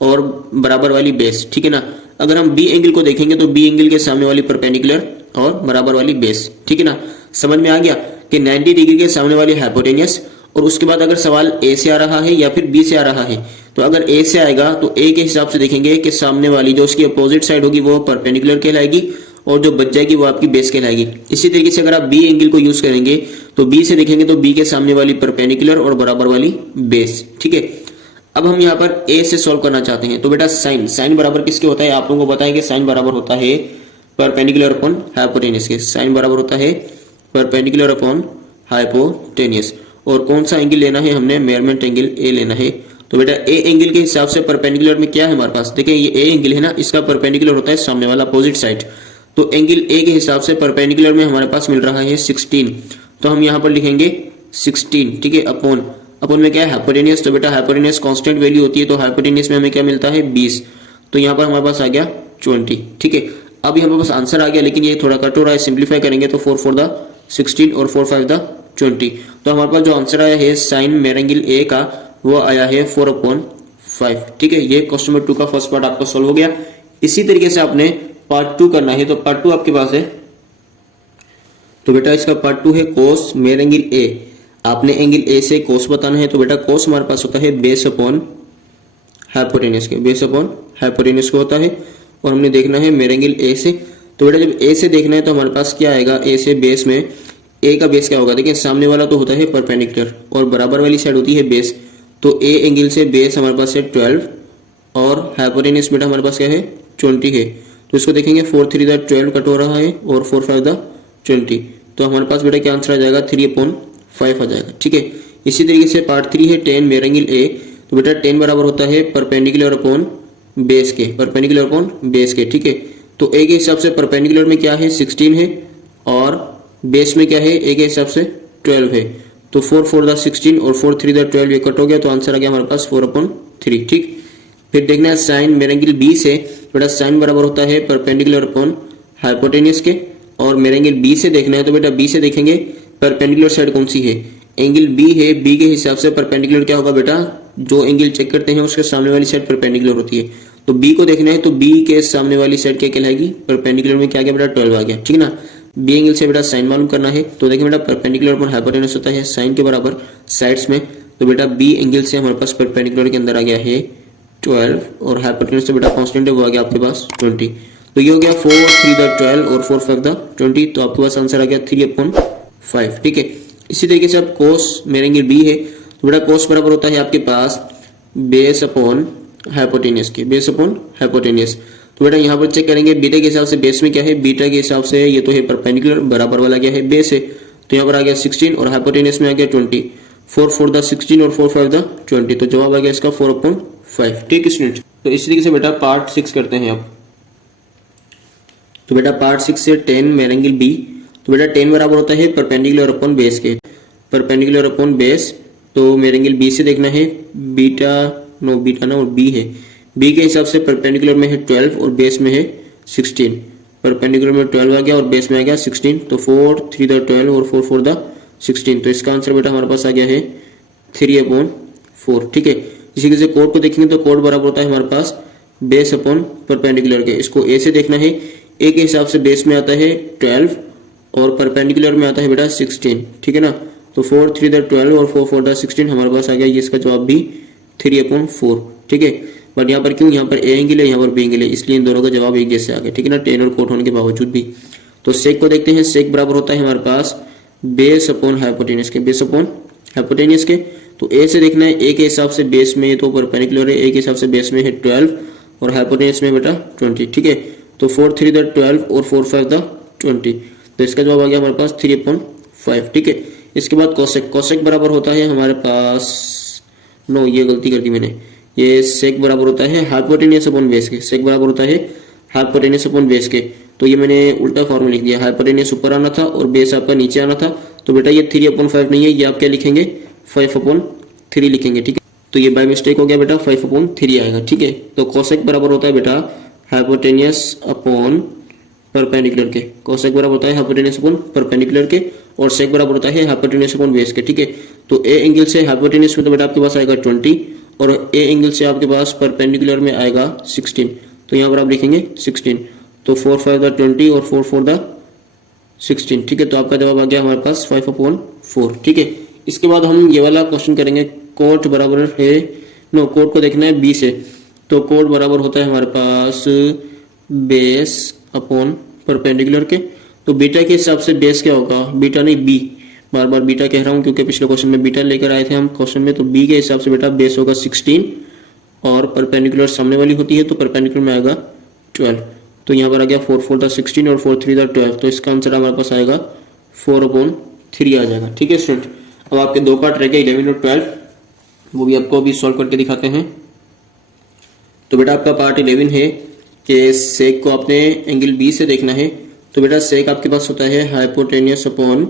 और बराबर वाली बेस। ठीक है ना। अगर हम बी एंगल को देखेंगे तो बी एंगल के सामने वाली परपेंडिकुलर और बराबर वाली बेस। ठीक है ना, समझ में आ गया कि 90 डिग्री के सामने वाली हाइपोटेनियस। और उसके बाद अगर सवाल ए से आ रहा है या फिर बी से आ रहा है, तो अगर ए से आएगा तो ए के हिसाब से देखेंगे कि सामने वाली जो उसकी अपोजिट साइड होगी वो परपेंडिकुलर कहलाएगी और जो बच जाएगी वो आपकी बेस कहलाएगी। इसी तरीके से अगर आप बी एंगल को यूज करेंगे तो बी से देखेंगे तो बी के सामने वाली परपेंडिकुलर और बराबर वाली बेस। ठीक है, अब हम यहाँ पर ए से सॉल्व करना चाहते हैं। तो बेटा साइन बराबर किसके होता है, आप लोगों को पता है कि साइन बराबर होता है परपेंडिकुलर अपॉन हाइपोटेनियस के। साइन बराबर होता है परपेंडिकुलर अपॉन हाइपोटेनियस। और कौन सा एंगल लेना है, हमने मेजरमेंट एंगल ए लेना है। तो बेटा ए एंगल के हिसाब से परपेंडिकुलर में क्या है हमारे पास, देखिए ये ए एंगल है ना, इसका परपेंडिकुलर होता है सामने वाला अपोजिट साइड। तो एंगल ए के हिसाब से परपेंडिकुलर में हमारे पास मिल रहा है 16। तो हम यहाँ पर लिखेंगे 16। ठीक है, अपॉन में क्या है हाइपोटेनियस। तो बेटा हाइपोटेनियस कांस्टेंट वैल्यू होती है, तो हाइपोटेनियस में हमें क्या मिलता है 20। तो यहाँ पर हमारे पास आ गया 20। ठीक है, अब यहाँ पर बस आंसर आ गया, लेकिन ये थोड़ा कट हो रहा है, सिंप्लीफाई करेंगे तो 4 4 द 16 और 4 5 द 20। तो हमारे पास जो आंसर आया है साइन मेरेंगल ए का वो आया है 4/5। ठीक है, ये क्वेश्चन नंबर 2 का फर्स्ट पार्ट आपका सॉल्व हो गया। इसी तरीके से आपने पार्ट 2 करना है। तो पार्ट 2 आपके पास है, तो बेटा इसका पार्ट 2 है कोस मेरेंगल ए। आपने एंगल ए से कोस बताना है। तो बेटा कोस हमारे पास होता है बेस अपॉन हाइपोटेनियस के, बेस अपॉन हाइपोटेनियस को होता है। और हमने देखना है मेरेंगल ए से। तो बेटा जब ए से देखना है तो हमारे पास क्या आएगा, ए से बेस में ए का बेस क्या होगा, देखिए सामने वाला तो होता है परपेंडिकुलर और बराबर वाली साइड होती है बेस। तो ए एंगल से बेस हमारे पास है 12 और हाइपोटेनियस बेटा हमारे पास क्या है 20 है। तो इसको देखेंगे 4 3 द 12 कट हो रहा है और 4 5 द 20। तो हमारे पास बेटा क्या आंसर आ जाएगा 3/5 आ जाएगा। ठीक है, इसी तरीके से पार्ट 3 है टेन मेरेंगल ए। तो बेटा 10 बराबर होता है परपेंडिकुलर अपॉन बेस के, परपेंडिकुलर अपॉन बेस के। ठीक है, तो ए के हिसाब से परपेंडिकुलर में क्या है 16 है और बेस में क्या है ए के हिसाब से 12 है। तो 4 4 द 16 और 4 3 द 12 ये कट हो गया, तो आंसर आ गया हमारे पास 4/3। ठीक, फिर देखना है साइन मेरेंगल बी से। बेटा साइन बराबर होता है परपेंडिकुलर अपॉन हाइपोटेनियस के। और मेरेंगल बी से देखना है तो बेटा बी से देखेंगे परपेंडिकुलर साइड कौन सी है, एंगल बी है। बी के हिसाब से परपेंडिकुलर क्या होगा बेटा, जो एंगल चेक करते हैं उसके सामने वाली साइड परपेंडिकुलर होती है। तो बी को देखना है, तो बी के सामने वाली साइड क्या कहलाएगी, परपेंडिकुलर में क्या आ गया बेटा 12 आ गया, ठीक है ना। बी एंगल से बेटा साइन मालूम करना है, तो देखिए बेटा परपेंडिकुलर पर हाइपोटेनस होता है साइन के बराबर साइड्स में, तो बेटा बी एंगल से हमारे पास परपेंडिकुलर के अंदर आ गया है 12 और हाइपोटेनस से बेटा कांस्टेंट है वो आ गया आपके पास 20। तो ये हो गया 4 3 द 12 और 4 5 द 20, तो आपके पास आंसर आ गया 3/5, ठीक है। इसी तरीके से अब कोस मेरे एंगल बी है, तो बेटा कोस बराबर होता है आपके पास बेस अपॉन हाइपोटेनियस के, बेस अपॉन हाइपोटेनियस। तो बेटा यहाँ पर चेक करेंगे बीटा के हिसाब से बेस में क्या है, बीटा के हिसाब से ये तो है परपेंडिकुलर, बराबर वाला क्या है बेस है, तो यहाँ पर आ गया 16 और हाइपोटेनियस में आ गया 20। 4 4 द 16 और 4 5 द 20, तो जवाब आ गया इसका 4/5, ठीक है स्टूडेंट। तो इसी तरीके से बेटा पार्ट 6 करते हैं अब। तो बेटा पार्ट 6 से 10 मेरे एंगल बी, तो बेटा 10 बराबर होता है परपेंडिकुलर अपॉन बेस के, परपेंडिकुलर अपॉन बेस, तो मेरे एंगल बी से देखना है बीटा ना और बी है, बी के हिसाब से परपेंडिकुलर में है 12 और बेस में है 16, परपेंडिकुलर में 12 आ गया और बेस में आ गया 16, तो 4 3 द 12 और 4 4 द 16, तो इसका आंसर बेटा हमारे पास आ गया है 3/4, ठीक है। इसी से कोड को देखेंगे तो कोड बराबर होता है हमारे पास बेस अपॉन परपेंडिकुलर के, इसको ए से देखना है, ए के हिसाब से बेस में आता है 12 और परपेंडिकुलर में आता है बेटा 16, ठीक है ना। तो 4 3 द 12 और 4 4 द 16 हमारे पास आ गया, ये इसका जवाब भी 3/4, ठीक है। बट यहाँ पर क्यों, यहाँ पर ए एंगल है यहाँ पर बी एंगल है, इसलिए इन दोनों का जवाब एक जैसे आ गया, ठीक है ना, 10 और कोट होने के बावजूद भी। तो सेक को देखते हैं, सेक बराबर होता है हमारे पास बेस अपॉन हाइपोटेनियस के, बेस अपॉन हाइपोटेनियस के। तो ए से देखना है, ए के हिसाब से बेस में तो परपेंडिकुलर है, ए के हिसाब से बेस में है 12 और हाइपोटेनियस में बेटा 20, ठीक है। तो 4 3 द 12 और 4 5 द 20, तो इसका जवाब आ गया हमारे पास 3/5, ठीक है। इसके बाद कोसेक, कोसेक बराबर होता है हमारे पास, नो ये गलती कर दी मैंने, ये सेक बराबर होता है हाइपोटेनियस अपॉन बेस के, सेक बराबर होता है हाइपोटेनियस अपॉन बेस के, तो ये मैंने उल्टा फॉर्मूला लिख दिया, हाइपोटेनियस ऊपर आना था और बेस आपका नीचे आना था, तो बेटा ये 3/5 नहीं है, ये आप क्या लिखेंगे 5/3 लिखेंगे, ठीक है। तो ये बाय मिस्टेक हो गया बेटा 5/3 आएगा, ठीक है। तो कोसेक बराबर होता है बेटा हाइपोटेनियस अपॉन परपेंडिकुलर के, कोसेक बराबर होता है हाइपोटेनियस अपॉन परपेंडिकुलर के और सेक बराबर होता है हाइपोटेनियस अपॉन बेस के, ठीक है। तो ए एंगल से हाइपोटेनियस में तो बेटा आपके पास आएगा 20 और ए एंगल से आपके पास परपेंडिकुलर में आएगा 16, तो यहाँ पर आप लिखेंगे 16, तो 4 5 द 20 और 4 4 द 16, ठीक है। तो आपका जवाब आ गया हमारे पास 5/4, ठीक है। इसके बाद हम ये वाला क्वेश्चन करेंगे, कोट बराबर है, नो कोट को देखना है बी से, तो कोट बराबर होता है हमारे पास बेस अपॉन परपेंडिकुलर के, तो बीटा के हिसाब से बेस क्या होगा, बीटा नहीं बी, बार बार बीटा कह रहा हूं क्योंकि पिछले क्वेश्चन में बीटा लेकर आए थे हम क्वेश्चन में, तो बी के हिसाब से बेटा बेस होगा 16 और परपेंडिकुलर सामने वाली होती है, तो परपेंडिकुलर में आएगा 12, तो यहाँ पर आ गया 4 4 द 16 और 4 3 द 12, तो इसका आंसर हमारे पास आएगा 4/3 आ जाएगा, ठीक है स्टूडेंट। अब आपके दो पार्ट रह गए 11 और 12, वो भी आपको अभी सॉल्व करके दिखाते हैं। तो बेटा आपका पार्ट 11 है कि सेक को आपने एंगल बी से देखना है, तो बेटा सेक आपके पास होता है हाइपोटेनियस अपॉन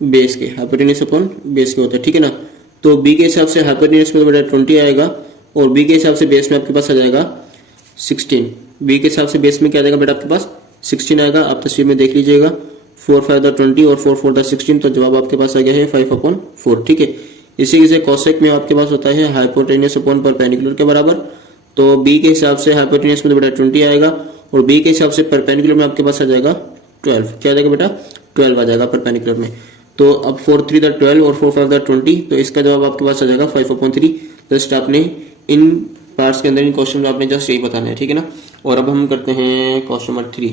बेस के, हाइपोटेनियस अपॉन बेस के होता है, ठीक है ना। तो बी के हिसाब से हाइपोटेनियस में तो बेटा 20 आएगा और बी के हिसाब से बेस में आपके पास आ जाएगा 16, बी के हिसाब से बेस में क्या आ जाएगा बेटा आपके पास 16 आएगा, आप तस्वीर में देख लीजिएगा, 4 5 द 20 और 4 4 द 16, तो जवाब आपके पास आ गया है 5/4, ठीक है। इसी से कोसेक में आपके पास होता है हाइपोटेनियस अपॉन परपेंडिकुलर के बराबर, तो बी के हिसाब से हाइपोटेनियस में तो बेटा 20 आएगा और बी के हिसाब से परपेंडिकुलर में आपके पास आ जाएगा 12, क्या आ जाएगा बेटा 12 आ जाएगा परपेंडिकुलर में। तो अब 4 3 द 12 और 4 5 द 20, तो इसका जवाब आपके पास आ जाएगा 5/3। जस्ट आपने इन पार्ट्स के अंदर इन क्वेश्चन में आपने जस्ट यही बताना है, ठीक है ना। और अब हम करते हैं क्वेश्चन नंबर 3।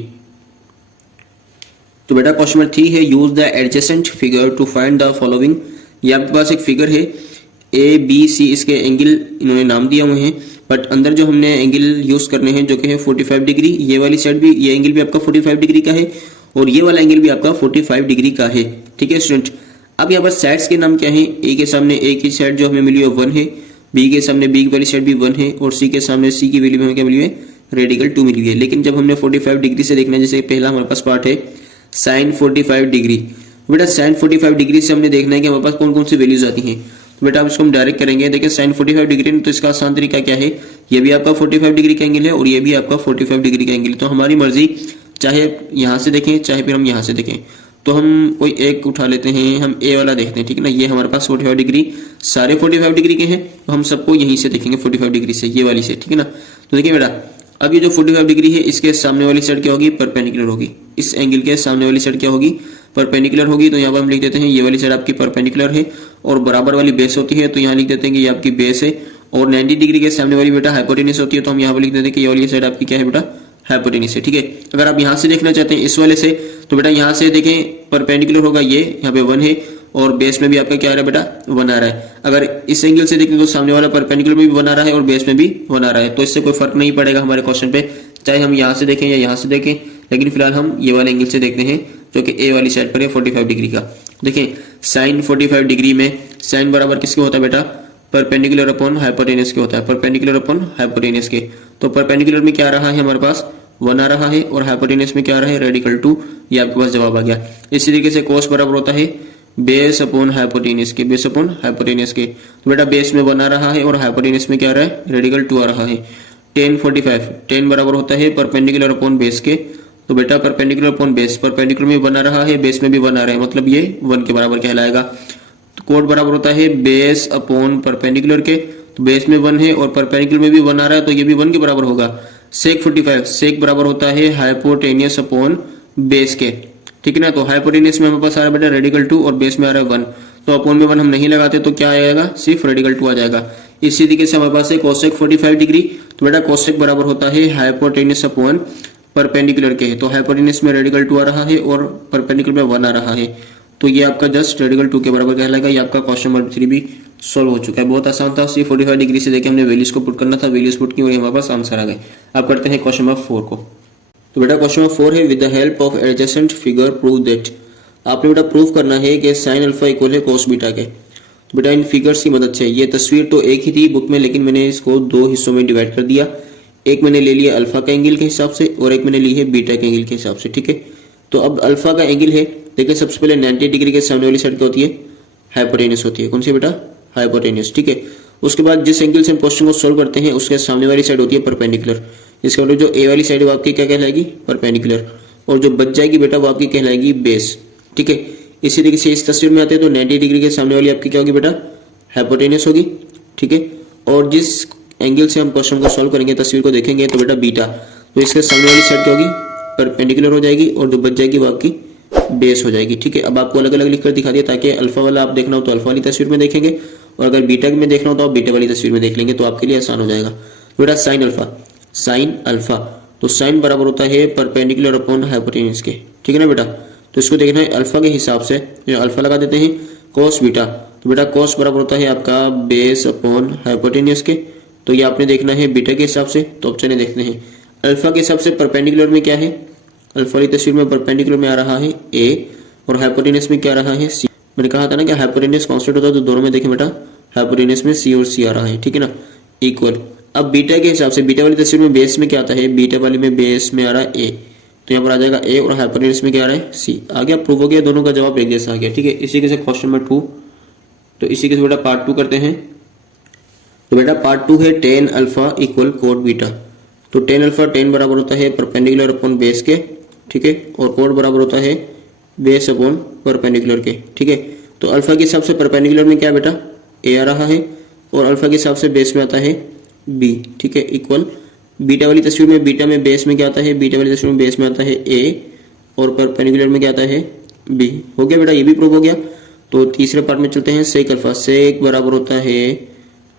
तो बेटा क्वेश्चन नंबर 3 है, use the adjacent figure to find the following. ये आपके पास एक फिगर है ए बी सी, इसके एंगल इन्होंने नाम दिए हुए हैं, बट अंदर जो हमने एंगल यूज करने हैं जो कि है 45 डिग्री, ये वाली साइड भी, ये एंगल भी आपका 45 डिग्री का है और ये वाला एंगल भी आपका 45 डिग्री का है, ठीक है स्टूडेंट। अब यहाँ पर साइड्स के नाम क्या है, ए के सामने ए की साइड जो हमें मिली है 1 है, बी के सामने बी वाली साइड भी 1 है और सी के सामने सी की वैल्यू हमें क्या मिली है, रेडिकल 2 मिली है। लेकिन जब हमने 45 डिग्री से देखना है, जैसे पहला हमारे पास पार्ट है साइन 45 डिग्री, बेटा साइन 45 डिग्री से हमने देखना है कि हमारे पास कौन कौन सी वैल्यूज आती हैं, तो बेटा अब इसको हम डायरेक्ट करेंगे। देखिए साइन 45 डिग्री, तो इसका आसान तरीका क्या है, ये भी आपका 45 डिग्री का एंगल है और ये भी आपका 45 डिग्री का एंगल है, तो हमारी मर्जी, चाहे यहाँ से देखें चाहे फिर हम यहाँ से देखें। तो हम कोई एक उठा लेते हैं, हम ए वाला देखते हैं, ठीक है ना। ये हमारे पास 45 डिग्री, सारे 45 डिग्री के हैं, तो हम सबको यहीं से देखेंगे 45 डिग्री से, ये वाली से, ठीक है ना। तो देखिए बेटा, अब ये जो 45 डिग्री है इसके सामने वाली साइड क्या होगी, परपेंडिकुलर होगी। इस एंगल के सामने वाली साइड क्या होगी, परपेंडिकुलर होगी। तो यहाँ पर हम लिख देते हैं ये वाली साइड आपकी परपेंडिकुलर है और बराबर वाली बेस होती है, तो यहाँ लिख देते हैं कि ये आपकी बेस है। और 90 डिग्री के सामने वाली बेटा हाइपोटेन्यूज होती है, तो हम यहाँ पर लिख देते हैं कि ये वाली साइड आपकी क्या है बेटा, हाइपोटेन्यूज है। ठीक है, अगर आप यहाँ से देखना चाहते हैं इस वाले से, तो बेटा यहाँ से देखें परपेंडिकुलर होगा, ये यहाँ पे 1 है और बेस में भी आपका क्या आ रहा है बेटा, 1 आ रहा है। अगर इस एंगल से देखें तो सामने वाला परपेंडिकुलर में भी 1 आ रहा है और बेस में भी 1 आ रहा है, तो इससे कोई फर्क नहीं पड़ेगा हमारे क्वेश्चन पे, चाहे हम यहाँ से देखें या यहाँ से देखें। लेकिन फिलहाल हम ये वाले एंगल से देखते हैं जो कि ए वाली साइड पर है 45 डिग्री का। देखिए साइन 45 डिग्री में साइन बराबर किसके होता है बेटा, परपेंडिकुलर अपॉन हाइपोटेन्यूज के होता है, परपेंडिकुलर अपॉन हाइपोटेन्यूज के। तो परपेंडिकुलर में क्या आ रहा है हमारे पास, 1 आ रहा है और हाइपोटेन्यूज में क्या आ रहा है, रेडिकल 2। ये आपके पास जवाब आ गया। इसी तरीके से कोस बराबर होता है बेस अपॉन हाइपोटेन्यूज के, बेस अपॉन हाइपोटेन्यूज के। तो बेटा बेस में 1 आ रहा है और हाइपोटेन्यूज में क्या आ रहा है, रेडिकल 2 आ रहा है। tan 45 tan बराबर होता है परपेंडिकुलर अपॉन बेस के। तो बेटा परपेंडिकुलर अपॉन बेस, परपेंडिकुलर में 1 आ रहा है, बेस में भी 1 आ रहा है, मतलब ये 1 के बराबर कहलाएगा। तो कोड बराबर होता है बेस अपॉन परपेंडिकुलर के, तो बेस में 1 है और परपेंडिकुलर में भी 1 आ रहा है, तो ये भी 1 के बराबर होगा। सेक 45 सेक बराबर होता है हाइपोटेन्यूज अपॉन बेस के, ठीक है ना। तो हाइपोटेन्यूज में हमारे पास आ रहा है बेटा रेडिकल 2 और बेस में आ रहा है 1, तो अपॉन में 1 हम नहीं लगाते, तो क्या आएगा, सिर्फ रेडिकल 2 आ जाएगा। इसी तरीके से हमारे पास है कोसेक 45 डिग्री, तो बेटा कोसेक बराबर होता है हाइपोटेन्यूज अपॉन परपेंडिकुलर के, तो हाइपोटेन्यूज में रेडिकल 2 आ रहा है और परपेंडिकुलर में 1 आ रहा है, तो ये आपका जस्ट रेडिकल 2 के बराबर कहलाएगा। ये आपका क्वेश्चन नंबर 3 भी सॉल्व हो चुका है। बहुत आसान था, सिर्फ 45 डिग्री से देखे हमने वैल्यूज को पुट करना था, वैल्यूज पुट की और हमारे पास आंसर आ गए। अब करते हैं क्वेश्चन नंबर 4 को। तो बेटा क्वेश्चन नंबर 4 है, with the help of adjacent figure prove that. आपने बेटा प्रूव करना है कि साइन अल्फा इक्वल है कोस बीटा के। तो बेटा इन फिगर्स की मदद से, ये तस्वीर तो एक ही थी बुक में, लेकिन मैंने इसको 2 हिस्सों में डिवाइड कर दिया। एक मैंने ले लिया अल्फा का एंगल के हिसाब से और एक मैंने ली है बीटा के एंगल के हिसाब से, ठीक है। तो अब अल्फा का एंगल है, देखिए सबसे पहले 90 डिग्री के सामने वाली साइड क्या होती है, हाइपोटेन्यूज होती है। कौन सी बेटा, हाइपोटेन्यूज, ठीक है। उसके बाद जिस एंगल से हम क्वेश्चन को सोल्व करते हैं उसके सामने वाली साइड होती है परपेंडिकुलर। इसका मतलब जो ए वाली साइड है वो आपकी क्या कहलाएगी, परपेंडिकुलर, और जो बच जाएगी बेटा वो आपकी कहलाएगी बेस, ठीक है। इसी तरीके से इस तस्वीर में आते हैं तो 90 डिग्री के सामने वाली आपकी क्या होगी बेटा, हाइपोटेन्यूज होगी, ठीक है। और जिस एंगल से हम क्वेश्चन को सॉल्व करेंगे, तस्वीर को देखेंगे, तो बेटा बीटा, तो इसके सामने वाली साइड क्या होगी, परपेंडिकुलर हो जाएगी और जो बच जाएगी वो आपकी बेस हो जाएगी, ठीक है। अब आपको अलग अलग लिखकर दिखा दिया ताकि अल्फा वाला आप देखना हो तो अल्फा वाली तस्वीर में देखेंगे और अगर बीटा में देखना हो तो आप बीटा वाली तस्वीर में देख लेंगे, तो आपके लिए आसान हो जाएगा। तो बेटा साइन अल्फा, साइन अल्फा, तो साइन बराबर होता है परपेंडिकुलर अपॉन हाइपोटेन्यूज के, ठीक है ना बेटा। तो इसको देखना है अल्फा के हिसाब से, अल्फा लगा देते हैं कोस बीटा, तो बेटा कोस बराबर होता है आपका बेस अपॉन हाइपोटेन्यूज के। तो ये आपने देखना है बीटा के हिसाब से, तो अब चलिए देखते हैं अल्फा के हिसाब से परपेंडिकुलर में क्या है, अल्फा वाली तस्वीर में परपेंडिकुलर में आ रहा है ए और हाइपोटेन्यूज में क्या आ रहा है सी। मैंने कहा था ना कि हाइपोटेन्यूज कांस्टेंट होता है, तो दोनों में देखें बेटा हाइपोटेन्यूज में सी और सी आ रहा है, ठीक है ना, इक्वल। अब बीटा के हिसाब से, बीटा वाली तस्वीर में बेस में क्या आता है, बीटा वाली में बेस में आ रहा है ए, तो यहाँ पर आ जाएगा ए और हाइपोटेन्यूज में क्या आ रहा है सी। आ गया, प्रूव हो गया, दोनों का जवाब एक जैसा आ गया, ठीक है। इसी के साथ क्वेश्चन नंबर 2, तो इसी के साथ बेटा पार्ट 2 करते हैं। तो बेटा पार्ट 2 है tan alpha equal code beta. तो tan अल्फा, tan बराबर होता है परपेंडिकुलर अपॉन बेस के, ठीक है, और कोड बराबर होता है बेस अपॉन परपेंडिकुलर के, ठीक है। तो अल्फा के हिसाब से परपेंडिकुलर में क्या है बेटा, ए आ रहा है और अल्फा के हिसाब से बेस में आता है बी, ठीक है, इक्वल। बीटा वाली तस्वीर में, बीटा में बेस में क्या आता है, बीटा वाली तस्वीर में बेस में आता है ए और परपेंडिकुलर में क्या आता है बी। हो गया बेटा, ये भी प्रूव हो गया। तो तीसरे पार्ट में चलते हैं, सेक अल्फा, सेक बराबर होता है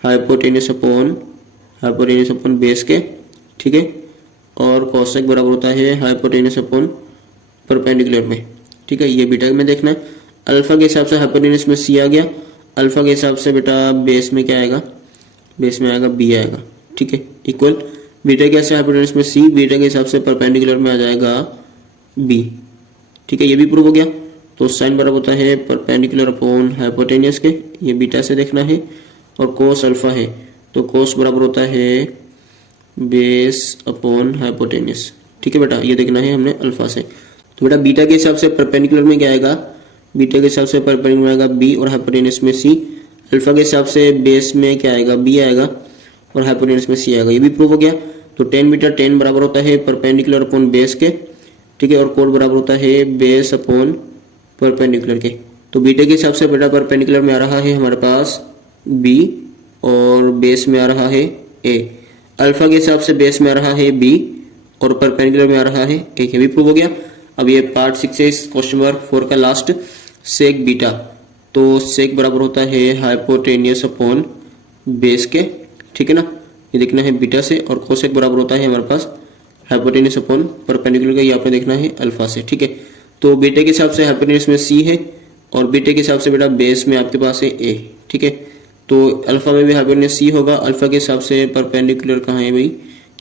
हाइपोटेन्यूज अपॉन बेस के, ठीक है, और कोसेक बराबर होता है हाइपोटेन्यूज अपॉन परपेंडिकुलर में, ठीक है। ये बीटा में देखना है। अल्फा के हिसाब से हाइपोटेन्यूज में सी आ गया, अल्फा के हिसाब से बेटा बेस में क्या आएगा, बेस में आएगा बी आएगा, ठीक है, इक्वल। बीटा के हिसाब से हाइपोटेन्यूज में सी, बीटा के हिसाब से परपेंडिकुलर में आ जाएगा बी, ठीक है, ये भी प्रूव हो गया। तो साइन बराबर होता है परपेंडिकुलर अपॉन हाइपोटेन्यूज के, ये बीटा से देखना है, और कोस अल्फा है तो कोस बराबर होता है बेस अपॉन हाइपोटेन्यूज, ठीक है बेटा, ये देखना है हमने अल्फा से। तो बेटा बीटा के हिसाब से परपेंडिकुलर में क्या आएगा, बीटा के हिसाब से परपेंडिकुलर आएगा बी और हाइपोटेन्यूज में सी। अल्फा के हिसाब से बेस में क्या आएगा, बी आएगा और हाइपोटेन्यूज में सी आएगा, ये भी प्रूव हो गया। तो tan बीटा, tan बराबर होता है परपेंडिकुलर अपॉन बेस के, ठीक है, और कोड बराबर होता है बेस अपॉन परपेंडिकुलर के। तो बीटा के हिसाब से बेटा परपेंडिकुलर में आ रहा है हमारे पास बी और बेस में आ रहा है ए। अल्फा के हिसाब से बेस में आ रहा है बी और परपेंडिकुलर में आ रहा है ए, ये भी प्रूव हो गया। अब ये पार्ट 6 है क्वेश्चन नंबर 4 का लास्ट, सेक बीटा। तो सेक बराबर होता है हाइपोटेनियस अपॉन बेस के, ठीक है ना, ये देखना है बीटा से, और कोसेक बराबर होता है हमारे पास हाइपोटेनियस अपॉन परपेंडिकुलर का, ये आपने देखना है अल्फा से, ठीक है। तो बीटा के हिसाब से हाइपोटेनियस में सी है और बीटा के हिसाब से बेटा बेस में आपके पास है ए, ठीक है। तो अल्फा में भी हाइपोटेनियस सी होगा, अल्फा के हिसाब से परपेंडिकुलर कहाँ है भाई,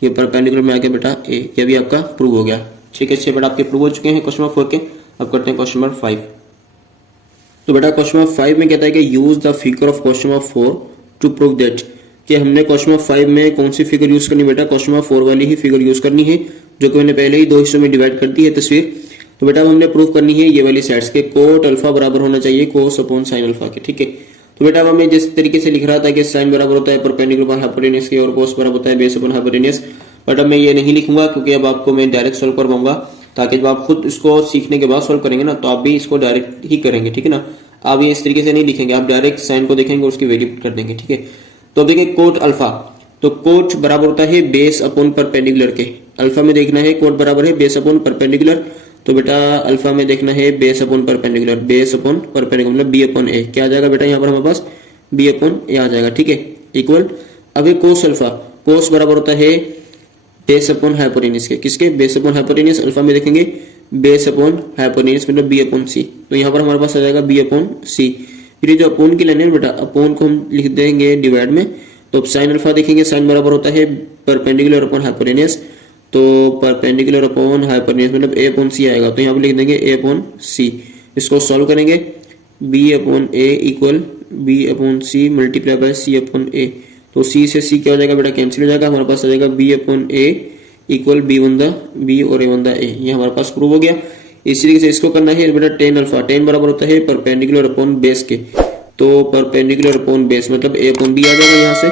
ये परपेंडिकुलर में आ गया बेटा ए, ये भी आपका प्रूव हो गया, ठीक है। 6 बेटा आपके प्रूव हो चुके हैं क्वेश्चन नंबर 4 के। अब करते हैं क्वेश्चन नंबर 5। तो बेटा क्वेश्चन नंबर 5 में कहता है कि use the figure of question number 4 to prove that, कि हमने क्वेश्चन नंबर 5 में कौन सी फिगर यूज करनी बेटा, क्वेश्चन नंबर 4 वाली ही फिगर यूज करनी है, जो कि मैंने पहले ही 2 हिस्सों में डिवाइड कर दी है तस्वीर। तो बेटा हमने प्रूव करनी है ये वाली साइड्स के कोट अल्फा बराबर होना चाहिए कोस अपॉन साइन अल्फा के, ठीक है। तो बेटा हमें जिस तरीके से लिख रहा था कि साइन बराबर होता है परपेंडिकुलर अपॉन हाइपोटेनियस के और कोस बराबर होता है बेस अपॉन हाइपोटेनियस, बट अब मैं ये नहीं लिखूंगा क्योंकि अब आपको मैं डायरेक्ट सोल्व करवाऊंगा, ताकि जब आप खुद इसको सीखने के बाद सोल्व करेंगे ना तो आप भी इसको डायरेक्ट ही करेंगे, ठीक है ना। आप ये इस तरीके से नहीं लिखेंगे, आप डायरेक्ट साइन को देखेंगे उसकी वैल्यू कर देंगे, ठीक है। तो अब देखिए कोट अल्फा, तो कोट बराबर होता है बेस अपॉन परपेंडिकुलर के, अल्फा में देखना है कोट बराबर है बेस अपॉन परपेंडिकुलर, तो बेटा अल्फा में देखना है base upon perpendicular, base upon perpendicular मतलब बी अपॉन ए, क्या आ जाएगा बेटा यहाँ पर हमारे पास बी अपॉन ए आ जाएगा, ठीक है, इक्वल। अब ये कोस अल्फा, कोस बराबर होता है बेस अपॉन हाइपोटेनियस के, किसके, बेस अपॉन हाइपोटेनियस, अल्फा में देखेंगे बेस अपॉन हाइपोटेनियस मतलब बी अपॉन सी, तो यहाँ पर हमारे पास आ जाएगा बी अपॉन सी। फिर ये जो अपोन की लाइन है बेटा, अपोन को हम लिख देंगे डिवाइड में, तो साइन अल्फा देखेंगे, साइन बराबर होता है परपेंडिकुलर अपॉन हाइपोटेनियस, तो परपेंडिकुलर अपॉन हाइपोटेनियस मतलब ए अपॉन सी आएगा, तो यहाँ पर लिख देंगे ए अपॉन सी। इसको सॉल्व करेंगे, B upon A equal B upon C multiply by C upon A, तो सी से सी क्या हो जाएगा बेटा, कैंसिल हो जाएगा, हमारे पास आ जाएगा B upon A equal B one D B और ए वन द ए, ये हमारे पास प्रूव हो गया। इसी तरीके से इसको करना है बेटा टेन अल्फा, टेन बराबर होता है परपेंडिकुलर अपॉन बेस के, तो परपेंडिकुलर अपॉन बेस मतलब ए अपॉन बी आ जाएगा यहाँ से,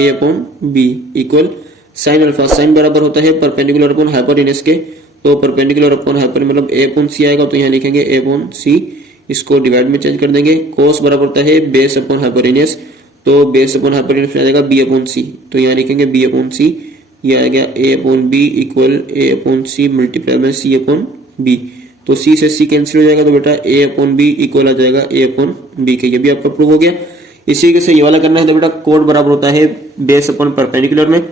A upon B equal sine alpha, sine बराबर होता है परपेंडिकुलर अपॉन हाइपोटेनियस के, तो परपेंडिकुलर अपॉन हाइपोटेनियस मतलब ए अपॉन सी आएगा, तो यहाँ लिखेंगे ए अपॉन सी, इसको डिवाइड में चेंज कर देंगे। कोस बराबर होता है बेस अपॉन हाइपोटेनियस, तो बेस अपॉन हाइपोटेनियस में आ जाएगा बी अपॉन सी, तो यहाँ लिखेंगे बी अपॉन सी, ये आ गया A upon B equal A upon C multiply by C upon B, तो सी से सी कैंसिल हो जाएगा, तो बेटा ए अपॉन बी इक्वल आ जाएगा ए अपॉन बी के, ये भी आपका प्रूव हो गया। इसी तरीके से ये वाला करना है, तो बेटा कोड बराबर होता है बेस अपॉन परपेंडिकुलर में,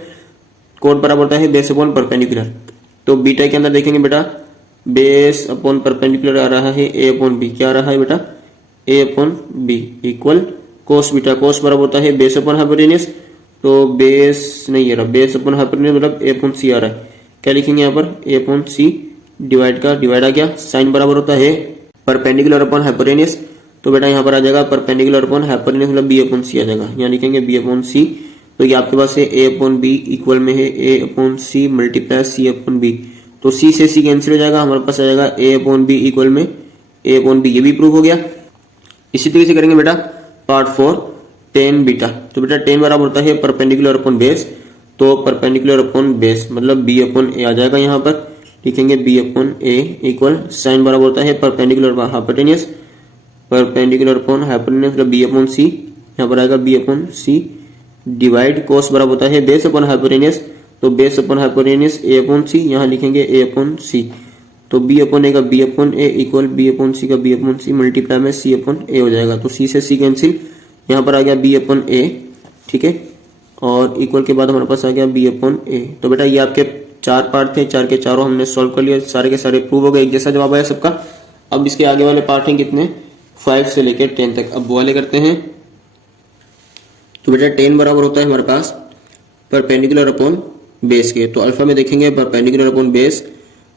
कोड बराबर होता है बेस अपॉन परपेंडिकुलर, तो बीटा के अंदर देखेंगे बेटा बेस अपॉन परपेंडिकुलर आ रहा है ए अपॉन बी, क्या आ रहा है बेटा A upon B equal cos beta, cos बराबर होता है बेस अपॉन हाइपोटेनियस, तो बेस नहीं है रहा, बेस अपॉन हाइपोटेनियस मतलब ए अपॉन सी आ रहा है, क्या लिखेंगे यहाँ पर ए अपॉन सी, डिवाइड का डिवाइड आ गया, साइन बराबर होता है परपेंडिकुलर अपॉन हाइपोटेनियस, तो बेटा यहाँ पर आ जाएगा परपेंडिकुलर अपॉन हाइपोटेनियस मतलब बी अपॉन सी आ जाएगा, यहाँ लिखेंगे बी अपॉन सी, तो ये आपके पास है ए अपॉन बी इक्वल में है ए upon C multiply C upon B, तो सी से सी कैंसिल हो जाएगा, हमारे पास आ जाएगा ए अपॉन बी इक्वल में ए अपॉन बी, ये भी प्रूव हो गया। इसी तरीके से करेंगे बेटा पार्ट 4 टेन बीटा, तो बेटा टेन बराबर होता है परपेंडिकुलर अपॉन बेस, तो परपेंडिकुलर अपॉन बेस मतलब बी अपॉन ए आ जाएगा, यहाँ पर लिखेंगे B upon A equal sign बराबर होता है perpendicular hypotenuse, perpendicular upon hypotenuse मतलब बी अपॉन सी, यहाँ पर आएगा बी अपॉन सी, डिवाइड कोस बराबर होता है बेस अपॉन हाइपोटेनियस, तो बेस अपॉन हाइपोटेनियस ए अपॉन सी, यहाँ लिखेंगे ए अपॉन सी, तो बी अपॉन ए का B upon A equal B upon सी का बी अपॉन सी मल्टीप्लाई में सी अपॉन ए हो जाएगा, तो सी से सी कैंसिल, यहाँ पर आ गया बी अपॉन ए, ठीक है, और इक्वल के बाद हमारे पास आ गया बी अपॉन ए। तो बेटा ये आपके 4 पार्ट थे, 4 के चारों हमने सॉल्व कर लिया, सारे के सारे प्रूव हो गए, एक जैसा जवाब आया सबका। अब इसके आगे वाले पार्ट हैं कितने, 5 से लेकर 10 तक, अब वो वाले करते हैं। तो बेटा 10 बराबर होता है हमारे पास परपेंडिकुलर अपॉन बेस के, तो अल्फा में देखेंगे परपेंडिकुलर अपॉन बेस,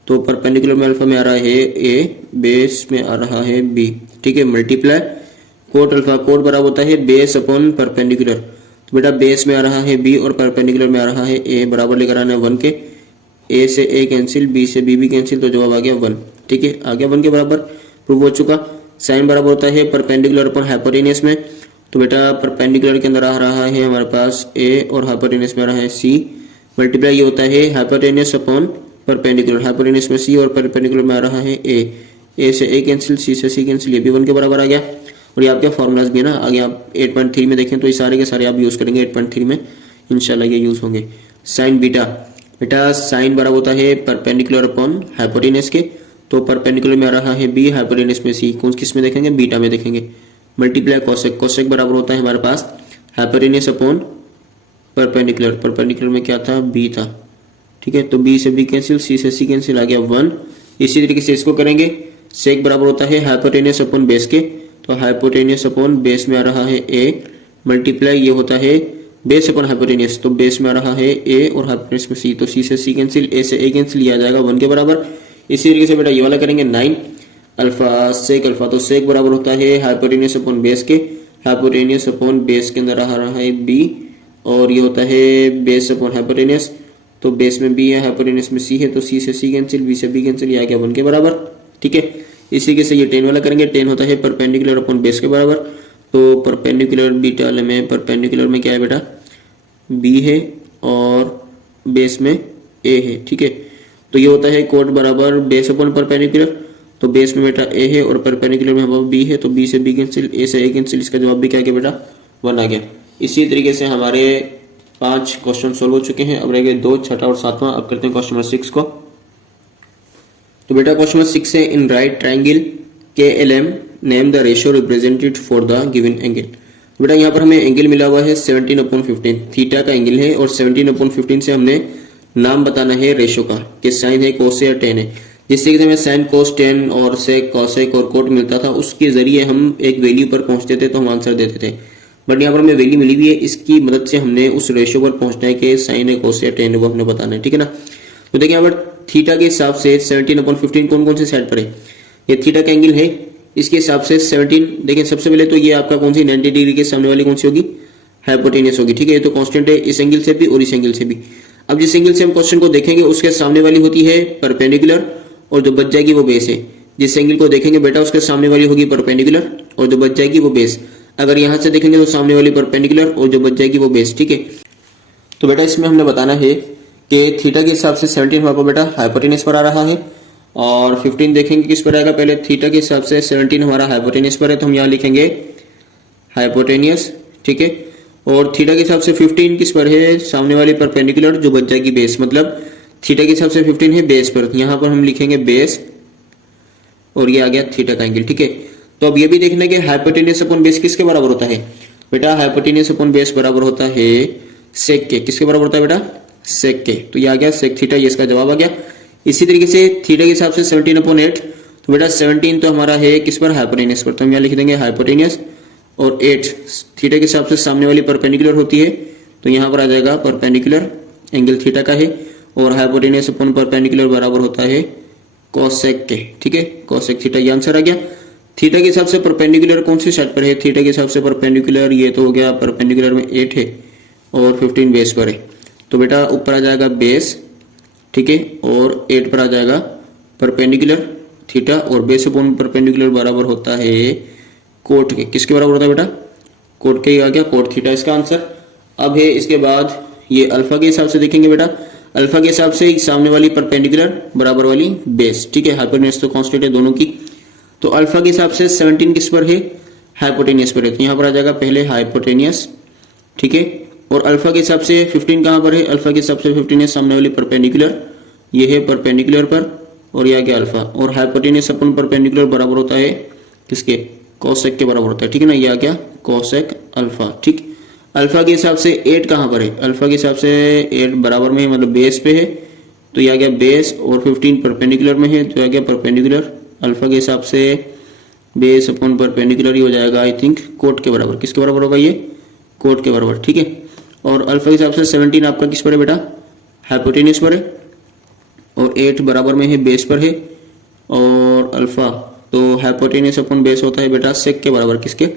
तो परपेंडिकुलर में अल्फा में आ रहा है ए, बेस में आ रहा है बी, ठीक है, मल्टीप्लाई कोट अल्फा, कोट बराबर होता है बेस अपॉन परपेंडिकुलर, तो बेटा बेस में आ रहा है बी और परपेंडिकुलर में आ रहा है ए, बराबर लेकर आना है 1 के, ए से ए कैंसिल, बी से बी भी कैंसिल, तो जवाब आ गया 1, ठीक है, आ गया 1 के बराबर, प्रूव हो चुका। साइन बराबर होता है परपेंडिकुलर अपॉन हाइपोटेनियस में, तो बेटा परपेंडिकुलर के अंदर आ रहा है हमारे पास ए और हाइपोटेनियस में आ रहा है सी, मल्टीप्लाई ये होता है हाइपोटेनियस अपॉन परपेंडिकुलर, हाइपोटेनियस में सी और परपेंडिकुलर में आ रहा है ए से ए कैंसिल, सी से सी कैंसिल, ये भी 1 के बराबर आ गया। और ये आपके फॉर्मुलाज भी है ना, आगे आप 8.3 में देखें तो ये सारे के सारे आप यूज करेंगे, 8.3 में इंशाल्लाह ये यूज होंगे। साइन बीटा, बेटा साइन बराबर होता है परपेंडिकुलर अपॉन हाइपोटेनस के, तो परपेंडिकुलर में आ रहा है बी, हाइपोटेनस में सी, कौन किस में देखेंगे, बीटा में देखेंगे, मल्टीप्लाई कोसेक, कोसेक बराबर होता है हमारे पास हाइपोटेनस अपॉन परपेंडिकुलर, परपेंडिकुलर में क्या था, बी था, ठीक है, तो बी से बी कैंसिल, सी से सी कैंसिल, आ गया 1। इसी तरीके से इसको करेंगे, सेक बराबर होता है हाइपोटेनस अपॉन बेस के, तो हाइपोटेनस अपॉन बेस में आ रहा है ए, मल्टीप्लाई ये होता है बेस अपॉन हाइपोटेनस, तो बेस में आ रहा है ए और हाइपोटेनस में सी, तो सी से सी कैंसिल, ए से ए कैंसिल, ये आ जाएगा 1 के बराबर। इसी तरीके से बेटा ये वाला करेंगे 9 अल्फा सेक अल्फा, तो सेक बराबर होता है हाइपोटेनस अपॉन बेस के, हाइपोटेनस अपॉन बेस के अंदर आ रहा है बी, और ये होता है बेस अपॉन हाइपोटेनस, तो बेस में बी है, हाइपोटेनस में सी है, तो सी से सी कैंसिल, बी से बी कैंसिल, ये आ गया 1 के बराबर, ठीक है। इसी के से ये 10 वाला करेंगे, 10 होता है परपेंडिकुलर अपॉन बेस के बराबर, तो परपेंडिकुलर बीटा में परपेंडिकुलर में क्या है बेटा, बी है और बेस में ए है, ठीक है। तो ये होता है कोट बराबर बेस अपॉन परपेंडिकुलर, तो बेस में बेटा ए है और परपेंडिकुलर में हमारा बी है, तो बी से बी कैंसिल, ए से ए कैंसिल, इसका जवाब भी क्या आ गया बेटा 1 आ गया। इसी तरीके से हमारे 5 क्वेश्चन सोल्व हो चुके हैं, अब रह गए 2, छठा और 7वां। अब करते हैं क्वेश्चन नंबर 6 को। तो बेटा क्वेश्चन नंबर 6 है, in right triangle KLM name the ratio represented for the given angle. बेटा यहाँ पर हमें एंगल मिला हुआ है 17/15, थीटा का एंगल है, और 17/15 से हमने नाम बताना है रेशियो का, कि साइन है, कोस है या टेन है। जिससे कि हमें साइन कोस टेन और सेक कॉसेक और कोट मिलता था, उसके जरिए हम एक वैल्यू पर पहुंचते थे तो हम आंसर देते थे। बट यहाँ पर हमें वैल्यू मिली हुई है, इसकी मदद से हमने उस रेशियो पर पहुंचना है कि साइन है, कोस है, टेन है, वो हमने बताना है, ठीक है ना। तो देखिए यहाँ पर थीटा के हिसाब से 17/15 कौन कौन से साइड पर है, ये थीटा का एंगल है, इसके हिसाब से 17, देखिए सबसे पहले तो ये आपका कौन सी 90 डिग्री के सामने वाली कौन सी होगी, हाइपोटेनस होगी, ठीक है। ये तो कांस्टेंट है इस एंगल से भी और इस एंगल से भी। अब जिस एंगल से हम क्वेश्चन को देखेंगे उसके सामने वाली होती है परपेंडिकुलर, और जो बच जाएगी वो बेस है। जिस एंगल को देखेंगे बेटा उसके सामने वाली होगी परपेंडिकुलर, और जो बच जाएगी वो बेस। अगर यहां से देखेंगे तो सामने वाली परपेंडिकुलर और जो बच जाएगी वो बेस, ठीक है। तो बेटा इसमें हमने बताना है कि थीटा के हिसाब से 17 हमारे बेटा हाइपोटेनस पर आ रहा है, और 15 देखेंगे किस पर आएगा, पहले थीटा के हिसाब से 17 हमारा हाइपोटेनस पर है, तो हम यहाँ लिखेंगे हाइपोटेनियस, ठीक है। और थीटा के हिसाब से 15 किस पर है, सामने वाली परपेंडिकुलर, जो बच जाएगी बेस, मतलब थीटा के हिसाब से 15 है बेस पर, यहाँ पर हम लिखेंगे बेस, और ये आ गया थीटा का एंगल, ठीक है। तो अब ये भी देखना है कि हाइपोटेनस अपॉन बेस किसके बराबर होता है, बेटा हाइपोटेनस अपॉन बेस बराबर होता है सेक के, किसके बराबर होता है बेटा, सेक के। तो ये आ गया सेक थीटा, ये इसका जवाब आ गया। इसी तरीके से थीटा के हिसाब से 17/8, तो बेटा 17 तो हमारा है किस पर, हाइपोटेनस पर, तो हम यहाँ लिख देंगे हाइपोटेनस, और 8 थीटा के हिसाब से सामने वाली परपेंडिकुलर होती है, तो यहाँ पर आ जाएगा परपेंडिकुलर एंगल थीटा का है, और हाइपोटेनस अपॉन परपेंडिकुलर बराबर होता है कोसेक के, ठीक है, कोसेक थीटा, ये आंसर आ गया। थीटा के हिसाब से परपेंडिकुलर कौन सी साइड पर है, थीटा के हिसाब से परपेंडिकुलर ये तो हो गया परपेंडिकुलर में 8 है, और 15 बेस पर है, तो बेटा ऊपर आ जाएगा बेस, ठीक है, और 8 पर आ जाएगा परपेंडिकुलर थीटा, और बेस अपॉन परपेंडिकुलर बराबर होता है कोट के, किसके बराबर होता है बेटा, कोट के, आ गया कोट थीटा इसका आंसर। अब है इसके बाद ये अल्फा के हिसाब से देखेंगे बेटा, अल्फा के हिसाब से सामने वाली परपेंडिकुलर बराबर वाली बेस, ठीक है, हाइपोटेनस तो कांस्टेंट है दोनों की। तो अल्फा के हिसाब से 17 किस पर है, हाइपोटेनियस पर है, तो यहाँ पर आ जाएगा पहले हाइपोटेनियस, ठीक है। और अल्फा के हिसाब से 15 कहाँ पर है, अल्फा के हिसाब से 15 है सामने वाली परपेंडिकुलर, ये है परपेंडिकुलर पर, और ये आ गया अल्फा, और हाइपोटेनियस अपन परपेंडिकुलर बराबर होता है किसके, कोसेक के बराबर होता है, ठीक है ना, ये आ गया कोसेक अल्फा, ठीक। अल्फा के हिसाब से 8 कहाँ पर है, अल्फा के हिसाब से 8 बराबर में है, मतलब बेस पे है, तो ये आ गया बेस, और 15 परपेंडिकुलर में है, तो आ गया परपेंडिकुलर। अल्फा के हिसाब से बेस अपॉन परपेंडिकुलर ही हो जाएगा, आई थिंक कोट के बराबर, किसके बराबर होगा ये, कोट के बराबर, ठीक है। और अल्फा के हिसाब से 17 आपका किस पर है बेटा, हाइपोटेनस पर है, और 8 बराबर में है बेस पर है, और अल्फा तो हाइपोटेनस अपॉन बेस होता है बेटा सेक के बराबर, किसके,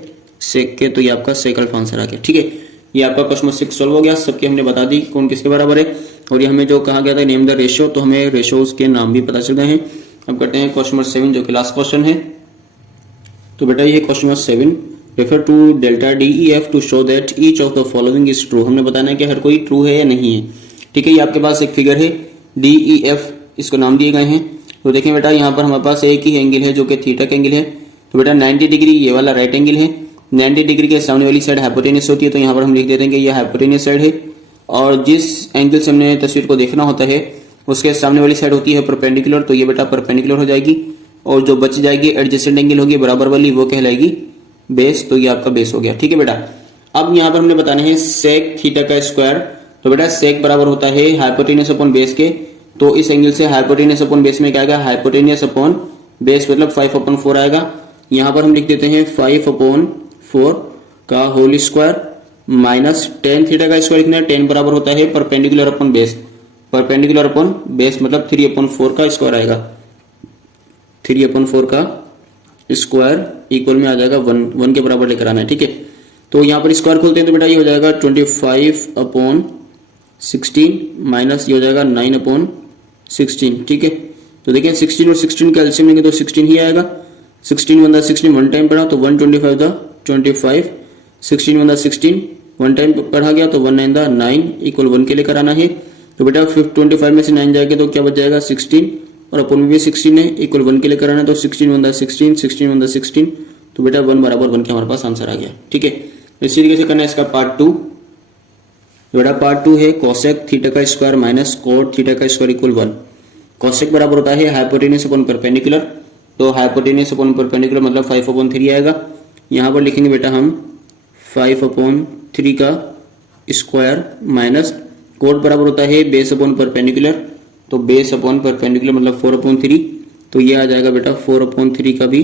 सेक के, तो ये आपका सेक अल्फा आंसर आ गया, ठीक है। ये आपका क्वेश्चन 6 सॉल्व हो गया, सबके हमने बता दी कौन किसके बराबर है, और ये हमें जो कहा गया था नेम द रेशियो, तो हमें रेशियोज के नाम भी पता चल गए हैं। अब करते हैं क्वेश्चन नंबर 7 जो कि लास्ट क्वेश्चन है। तो बेटा ये question number 7, refer to delta DEF to show that each of the following is true. हमने बताना है कि हर कोई ट्रू है या नहीं है, ठीक है। ये आपके पास एक फिगर है DEF, इसको नाम दिए गए हैं। तो देखें बेटा यहाँ पर हमारे पास एक ही एंगल है जो कि थीटा का एंगल है, तो बेटा 90 डिग्री ये वाला राइट एंगल है, 90 डिग्री के सामने वाली साइड हाइपोटेनस होती है, तो यहाँ पर हम लिख देते हैं कि ये हाइपोटेनस साइड है, और जिस एंगल से हमने तस्वीर को देखना होता है उसके सामने वाली साइड होती है परपेंडिकुलर, तो ये बेटा परपेंडिकुलर हो जाएगी, और जो बच जाएगी एडजेसेंट एंगल होगी बराबर वाली, वो कहलाएगी बेस। तो ये आपका बेस हो गया। ठीक है बेटा, अब यहाँ पर हमने बताना है सेक थीटा का स्क्वायर। तो बेटा सेक बराबर होता है हाइपोटेन्यूस अपॉन बेस के, तो इस एंगल से हाइपोटेन्यूस अपॉन बेस में क्या आएगा, हाइपोटेन्यूस अपॉन बेस मतलब 5/4 आएगा। यहाँ पर हम लिख देते हैं 5/4 का whole square minus tan theta का स्क्वायर, कितना 10 बराबर होता है perpendicular upon base, perpendicular upon base मतलब 3/4 का स्क्वायर आएगा, 3/4 का स्क्वायर इक्वल में आ जाएगा 1 के बराबर लेकर आना है। ठीक है, तो यहाँ पर स्क्वायर खोलते हैं तो बेटा ये हो जाएगा 25/16 माइनस ये हो जाएगा 9/16। ठीक है, तो देखिए 16 और 16 का एलसीएम लेंगे तो 16 ही आएगा। 16 वन 16 वन टाइम पढ़ा तो 125 16 वन 16 वन टाइम पढ़ा गया तो 1 9 9 इक्वल 1 के लेकर आना है। तो बेटा 25 में से 9 जाएगा तो क्या बच जाएगा 16, और अपन में भी 16 है, इक्वल 1 के लिए कराना है तो 16 वन 16 16 वन 16, तो बेटा 1 बराबर 1 के हमारे पास आंसर आ गया। ठीक है, इसी तरीके से करना है इसका पार्ट 2। बेटा पार्ट 2 है कोसेक थीटा का स्क्वायर माइनस कोट थीटा का स्क्वायर इक्वल 1। कोसेक बराबर होता है हाइपोटेन्यूस अपॉन परपेंडिकुलर, तो हाइपोटेन्यूस अपॉन परपेंडिकुलर मतलब 5/3 आएगा। यहाँ पर लिखेंगे बेटा हम 5/3 का स्क्वायर माइनस कोट बराबर होता है बेस अपॉन परपेंडिकुलर, तो बेस अपॉन परपेंडिकुलर मतलब 4/3, तो ये आ जाएगा बेटा 4/3 का भी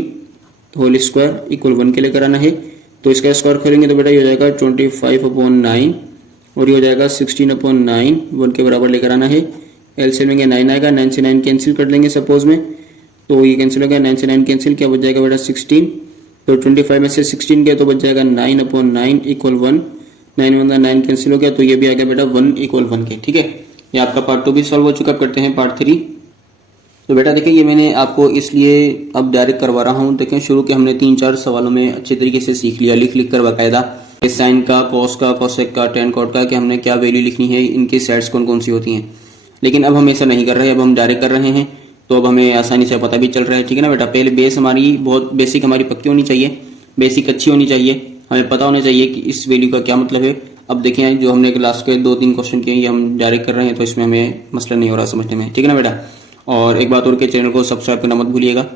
होल स्क्वायर इक्वल 1 के लेकर आना है। तो इसका स्क्वायर करेंगे तो बेटा ये हो जाएगा 25/9 और ये हो जाएगा 16/9, 1 के बराबर लेकर आना है। एलसीएम लेंगे 9 आएगा, 9 से 9 कैंसिल कर लेंगे सपोज में, तो ये कैंसिल हो गया, 9 से 9 कैंसिल, क्या बच जाएगा बेटा 16, तो 25 में से 16 गया तो बच जाएगा 9/9 इक्वल 1, 9 वन 9 कैंसिल हो गया, तो ये भी आ गया बेटा 1 इक्वल 1 के। ठीक है, ये आपका पार्ट 2 भी सॉल्व हो चुका। अब करते हैं पार्ट 3। तो बेटा देखिए ये मैंने आपको इसलिए अब डायरेक्ट करवा रहा हूँ, देखें शुरू के हमने 3-4 सवालों में अच्छे तरीके से सीख लिया, लिख कर बाकायदा साइन का, कॉस का, कोसेक का, टेन कॉट का, कि हमने क्या वैल्यू लिखनी है, इनकी सेट्स कौन कौन सी होती हैं। लेकिन अब हम ऐसा नहीं कर रहे, अब हम डायरेक्ट कर रहे हैं, तो अब हमें आसानी से पता भी चल रहा है। ठीक है ना बेटा, पहले बेस हमारी बहुत बेसिक हमारी पक्की होनी चाहिए, बेसिक अच्छी होनी चाहिए, हमें पता होना चाहिए कि इस वैल्यू का क्या मतलब है। अब देखें जो हमने लास्ट के 2-3 क्वेश्चन किए ये हम डायरेक्ट कर रहे हैं, तो इसमें हमें मसला नहीं हो रहा समझने में। ठीक है ना बेटा, और एक बात और के चैनल को सब्सक्राइब करना मत भूलिएगा।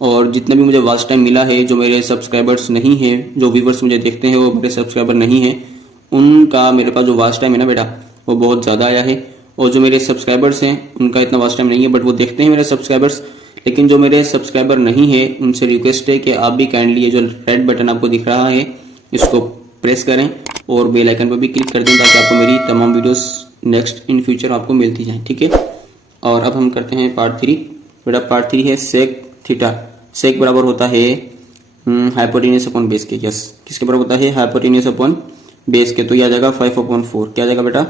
और जितना भी मुझे वॉच टाइम मिला है, जो मेरे सब्सक्राइबर्स नहीं हैं, जो व्यूवर्स मुझे देखते हैं वो मेरे सब्सक्राइबर नहीं हैं, उनका मेरे पास जो वॉच टाइम है ना बेटा वो बहुत ज़्यादा आया है। और जो मेरे सब्सक्राइबर्स हैं उनका इतना वॉच टाइम नहीं है, बट वो देखते हैं मेरे सब्सक्राइबर्स। लेकिन जो मेरे सब्सक्राइबर नहीं है उनसे रिक्वेस्ट है कि आप भी काइंडली ये जो रेड बटन आपको दिख रहा है इसको प्रेस करें और बेल आइकन पर भी क्लिक कर दें, ताकि आपको मेरी तमाम वीडियोस नेक्स्ट इन फ्यूचर आपको मिलती जाएं। ठीक है, और अब हम करते हैं पार्ट 3। बेटा पार्ट 3 है सेक थीटा। सेक बराबर होता है हाइपोटेन्यूस अपॉन बेस के। यस, किसके बराबर होता है, हाइपोटेन्यूस अपॉन बेस के, तो यह आ जाएगा 5/4। क्या आ जाएगा बेटा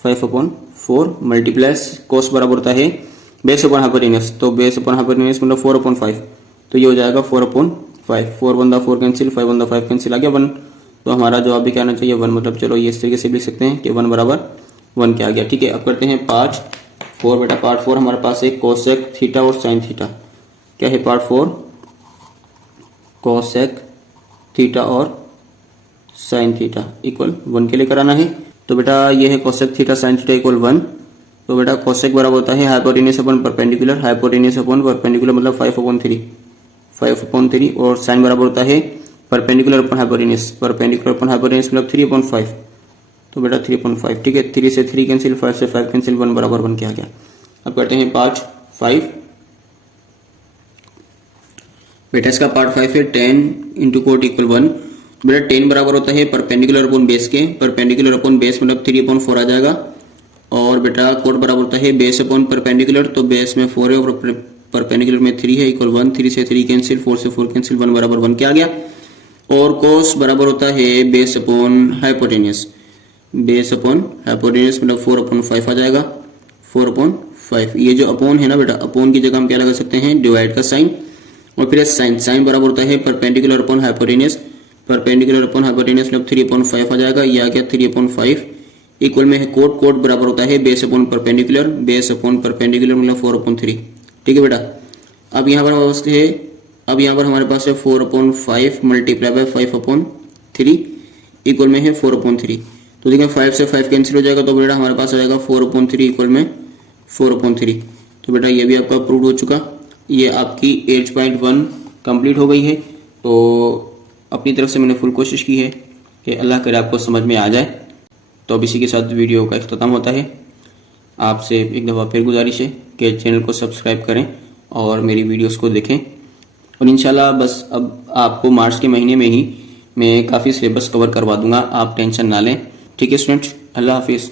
5/4 मल्टीप्लस कोस बराबर होता है बेस अपॉन हाइपोटेन्यूस, तो बेस अपॉन हाइपोटेन्यूस मतलब 4/5, तो ये हो जाएगा 4/5। 4 वन 4 कैंसिल, 5 वन 5 कैंसिल, आ गया 1, तो हमारा जवाब भी क्या आना चाहिए 1। मतलब चलो ये इस तरीके से लिख सकते हैं कि 1 बराबर 1 के आ गया। ठीक है, अब करते हैं पार्ट 4। बेटा पार्ट 4 हमारे पास है कोसेक थीटा और साइन थीटा। क्या है पार्ट 4, कोसेक थीटा और साइन थीटा इक्वल 1 के लेकर आना है। तो बेटा ये है cosec theta sine theta equal 1। तो बेटा कोसेक बराबर होता है hypotenuse upon perpendicular, hypotenuse upon perpendicular मतलब 5/3, और साइन बराबर होता है perpendicular upon hypotenuse, perpendicular upon hypotenuse मतलब 3/5, तो बेटा 3/5। ठीक है, 3 से 3 कैंसिल, 5 से 5 कैंसिल, 1 बराबर 1 के आ गया। अब करते हैं पार्ट 5। बेटा इसका पार्ट 5 है 10 इंटू कोट इक्वल 1। बेटा 10 बराबर होता है परपेंडिकुलर अपॉन बेस के, परपेंडिकुलर अपॉन बेस मतलब 3/4 आ जाएगा। और बेटा कोट बराबर होता है बेस अपॉन परपेंडिकुलर, तो बेस में 4 है और परपेंडिकुलर में 3 है, इक्वल 1। 3 से 3 कैंसिल, 4 से 4 कैंसिल, 1 बराबर 1 के आ गया। और कोस बराबर होता है base upon hypotenuse, base upon hypotenuse मतलब 4/5 आ जाएगा, 4/5। ये जो अपॉन है ना बेटा, अपॉन की जगह हम क्या लगा सकते हैं, डिवाइड का साइन, और फिर साइन, साइन बराबर होता है perpendicular upon hypotenuse, perpendicular upon hypotenuse मतलब 3/5 आ जाएगा, ये आ गया 3/5 इक्वल में है कोट, कोट बराबर होता है base upon perpendicular, base upon perpendicular मतलब 4/3। ठीक है बेटा, अब यहाँ पर हमारे पास है 4/5 मल्टीप्लाई बाय 5/3 इक्वल में है 4/3। तो तो देखिए 5 से 5 कैंसिल हो जाएगा, तो बेटा हमारे पास आ जाएगा 4/3 इक्वल में 4/3। तो बेटा ये भी आपका अप्रूव हो चुका। ये आपकी 8.1 कंप्लीट हो गई है। तो अपनी तरफ से मैंने फुल कोशिश की है कि अल्लाह करे आपको समझ में आ जाए। तो अब इसी के साथ वीडियो का इख्तिताम होता है। आपसे एक दफ़ा फिर गुजारिश है कि चैनल को सब्सक्राइब करें और मेरी वीडियोस को देखें। और इंशाल्लाह बस अब आपको मार्च के महीने में ही मैं काफ़ी सिलेबस कवर करवा दूंगा, आप टेंशन ना लें। ठीक है स्टूडेंट्स, अल्लाह हाफिज़।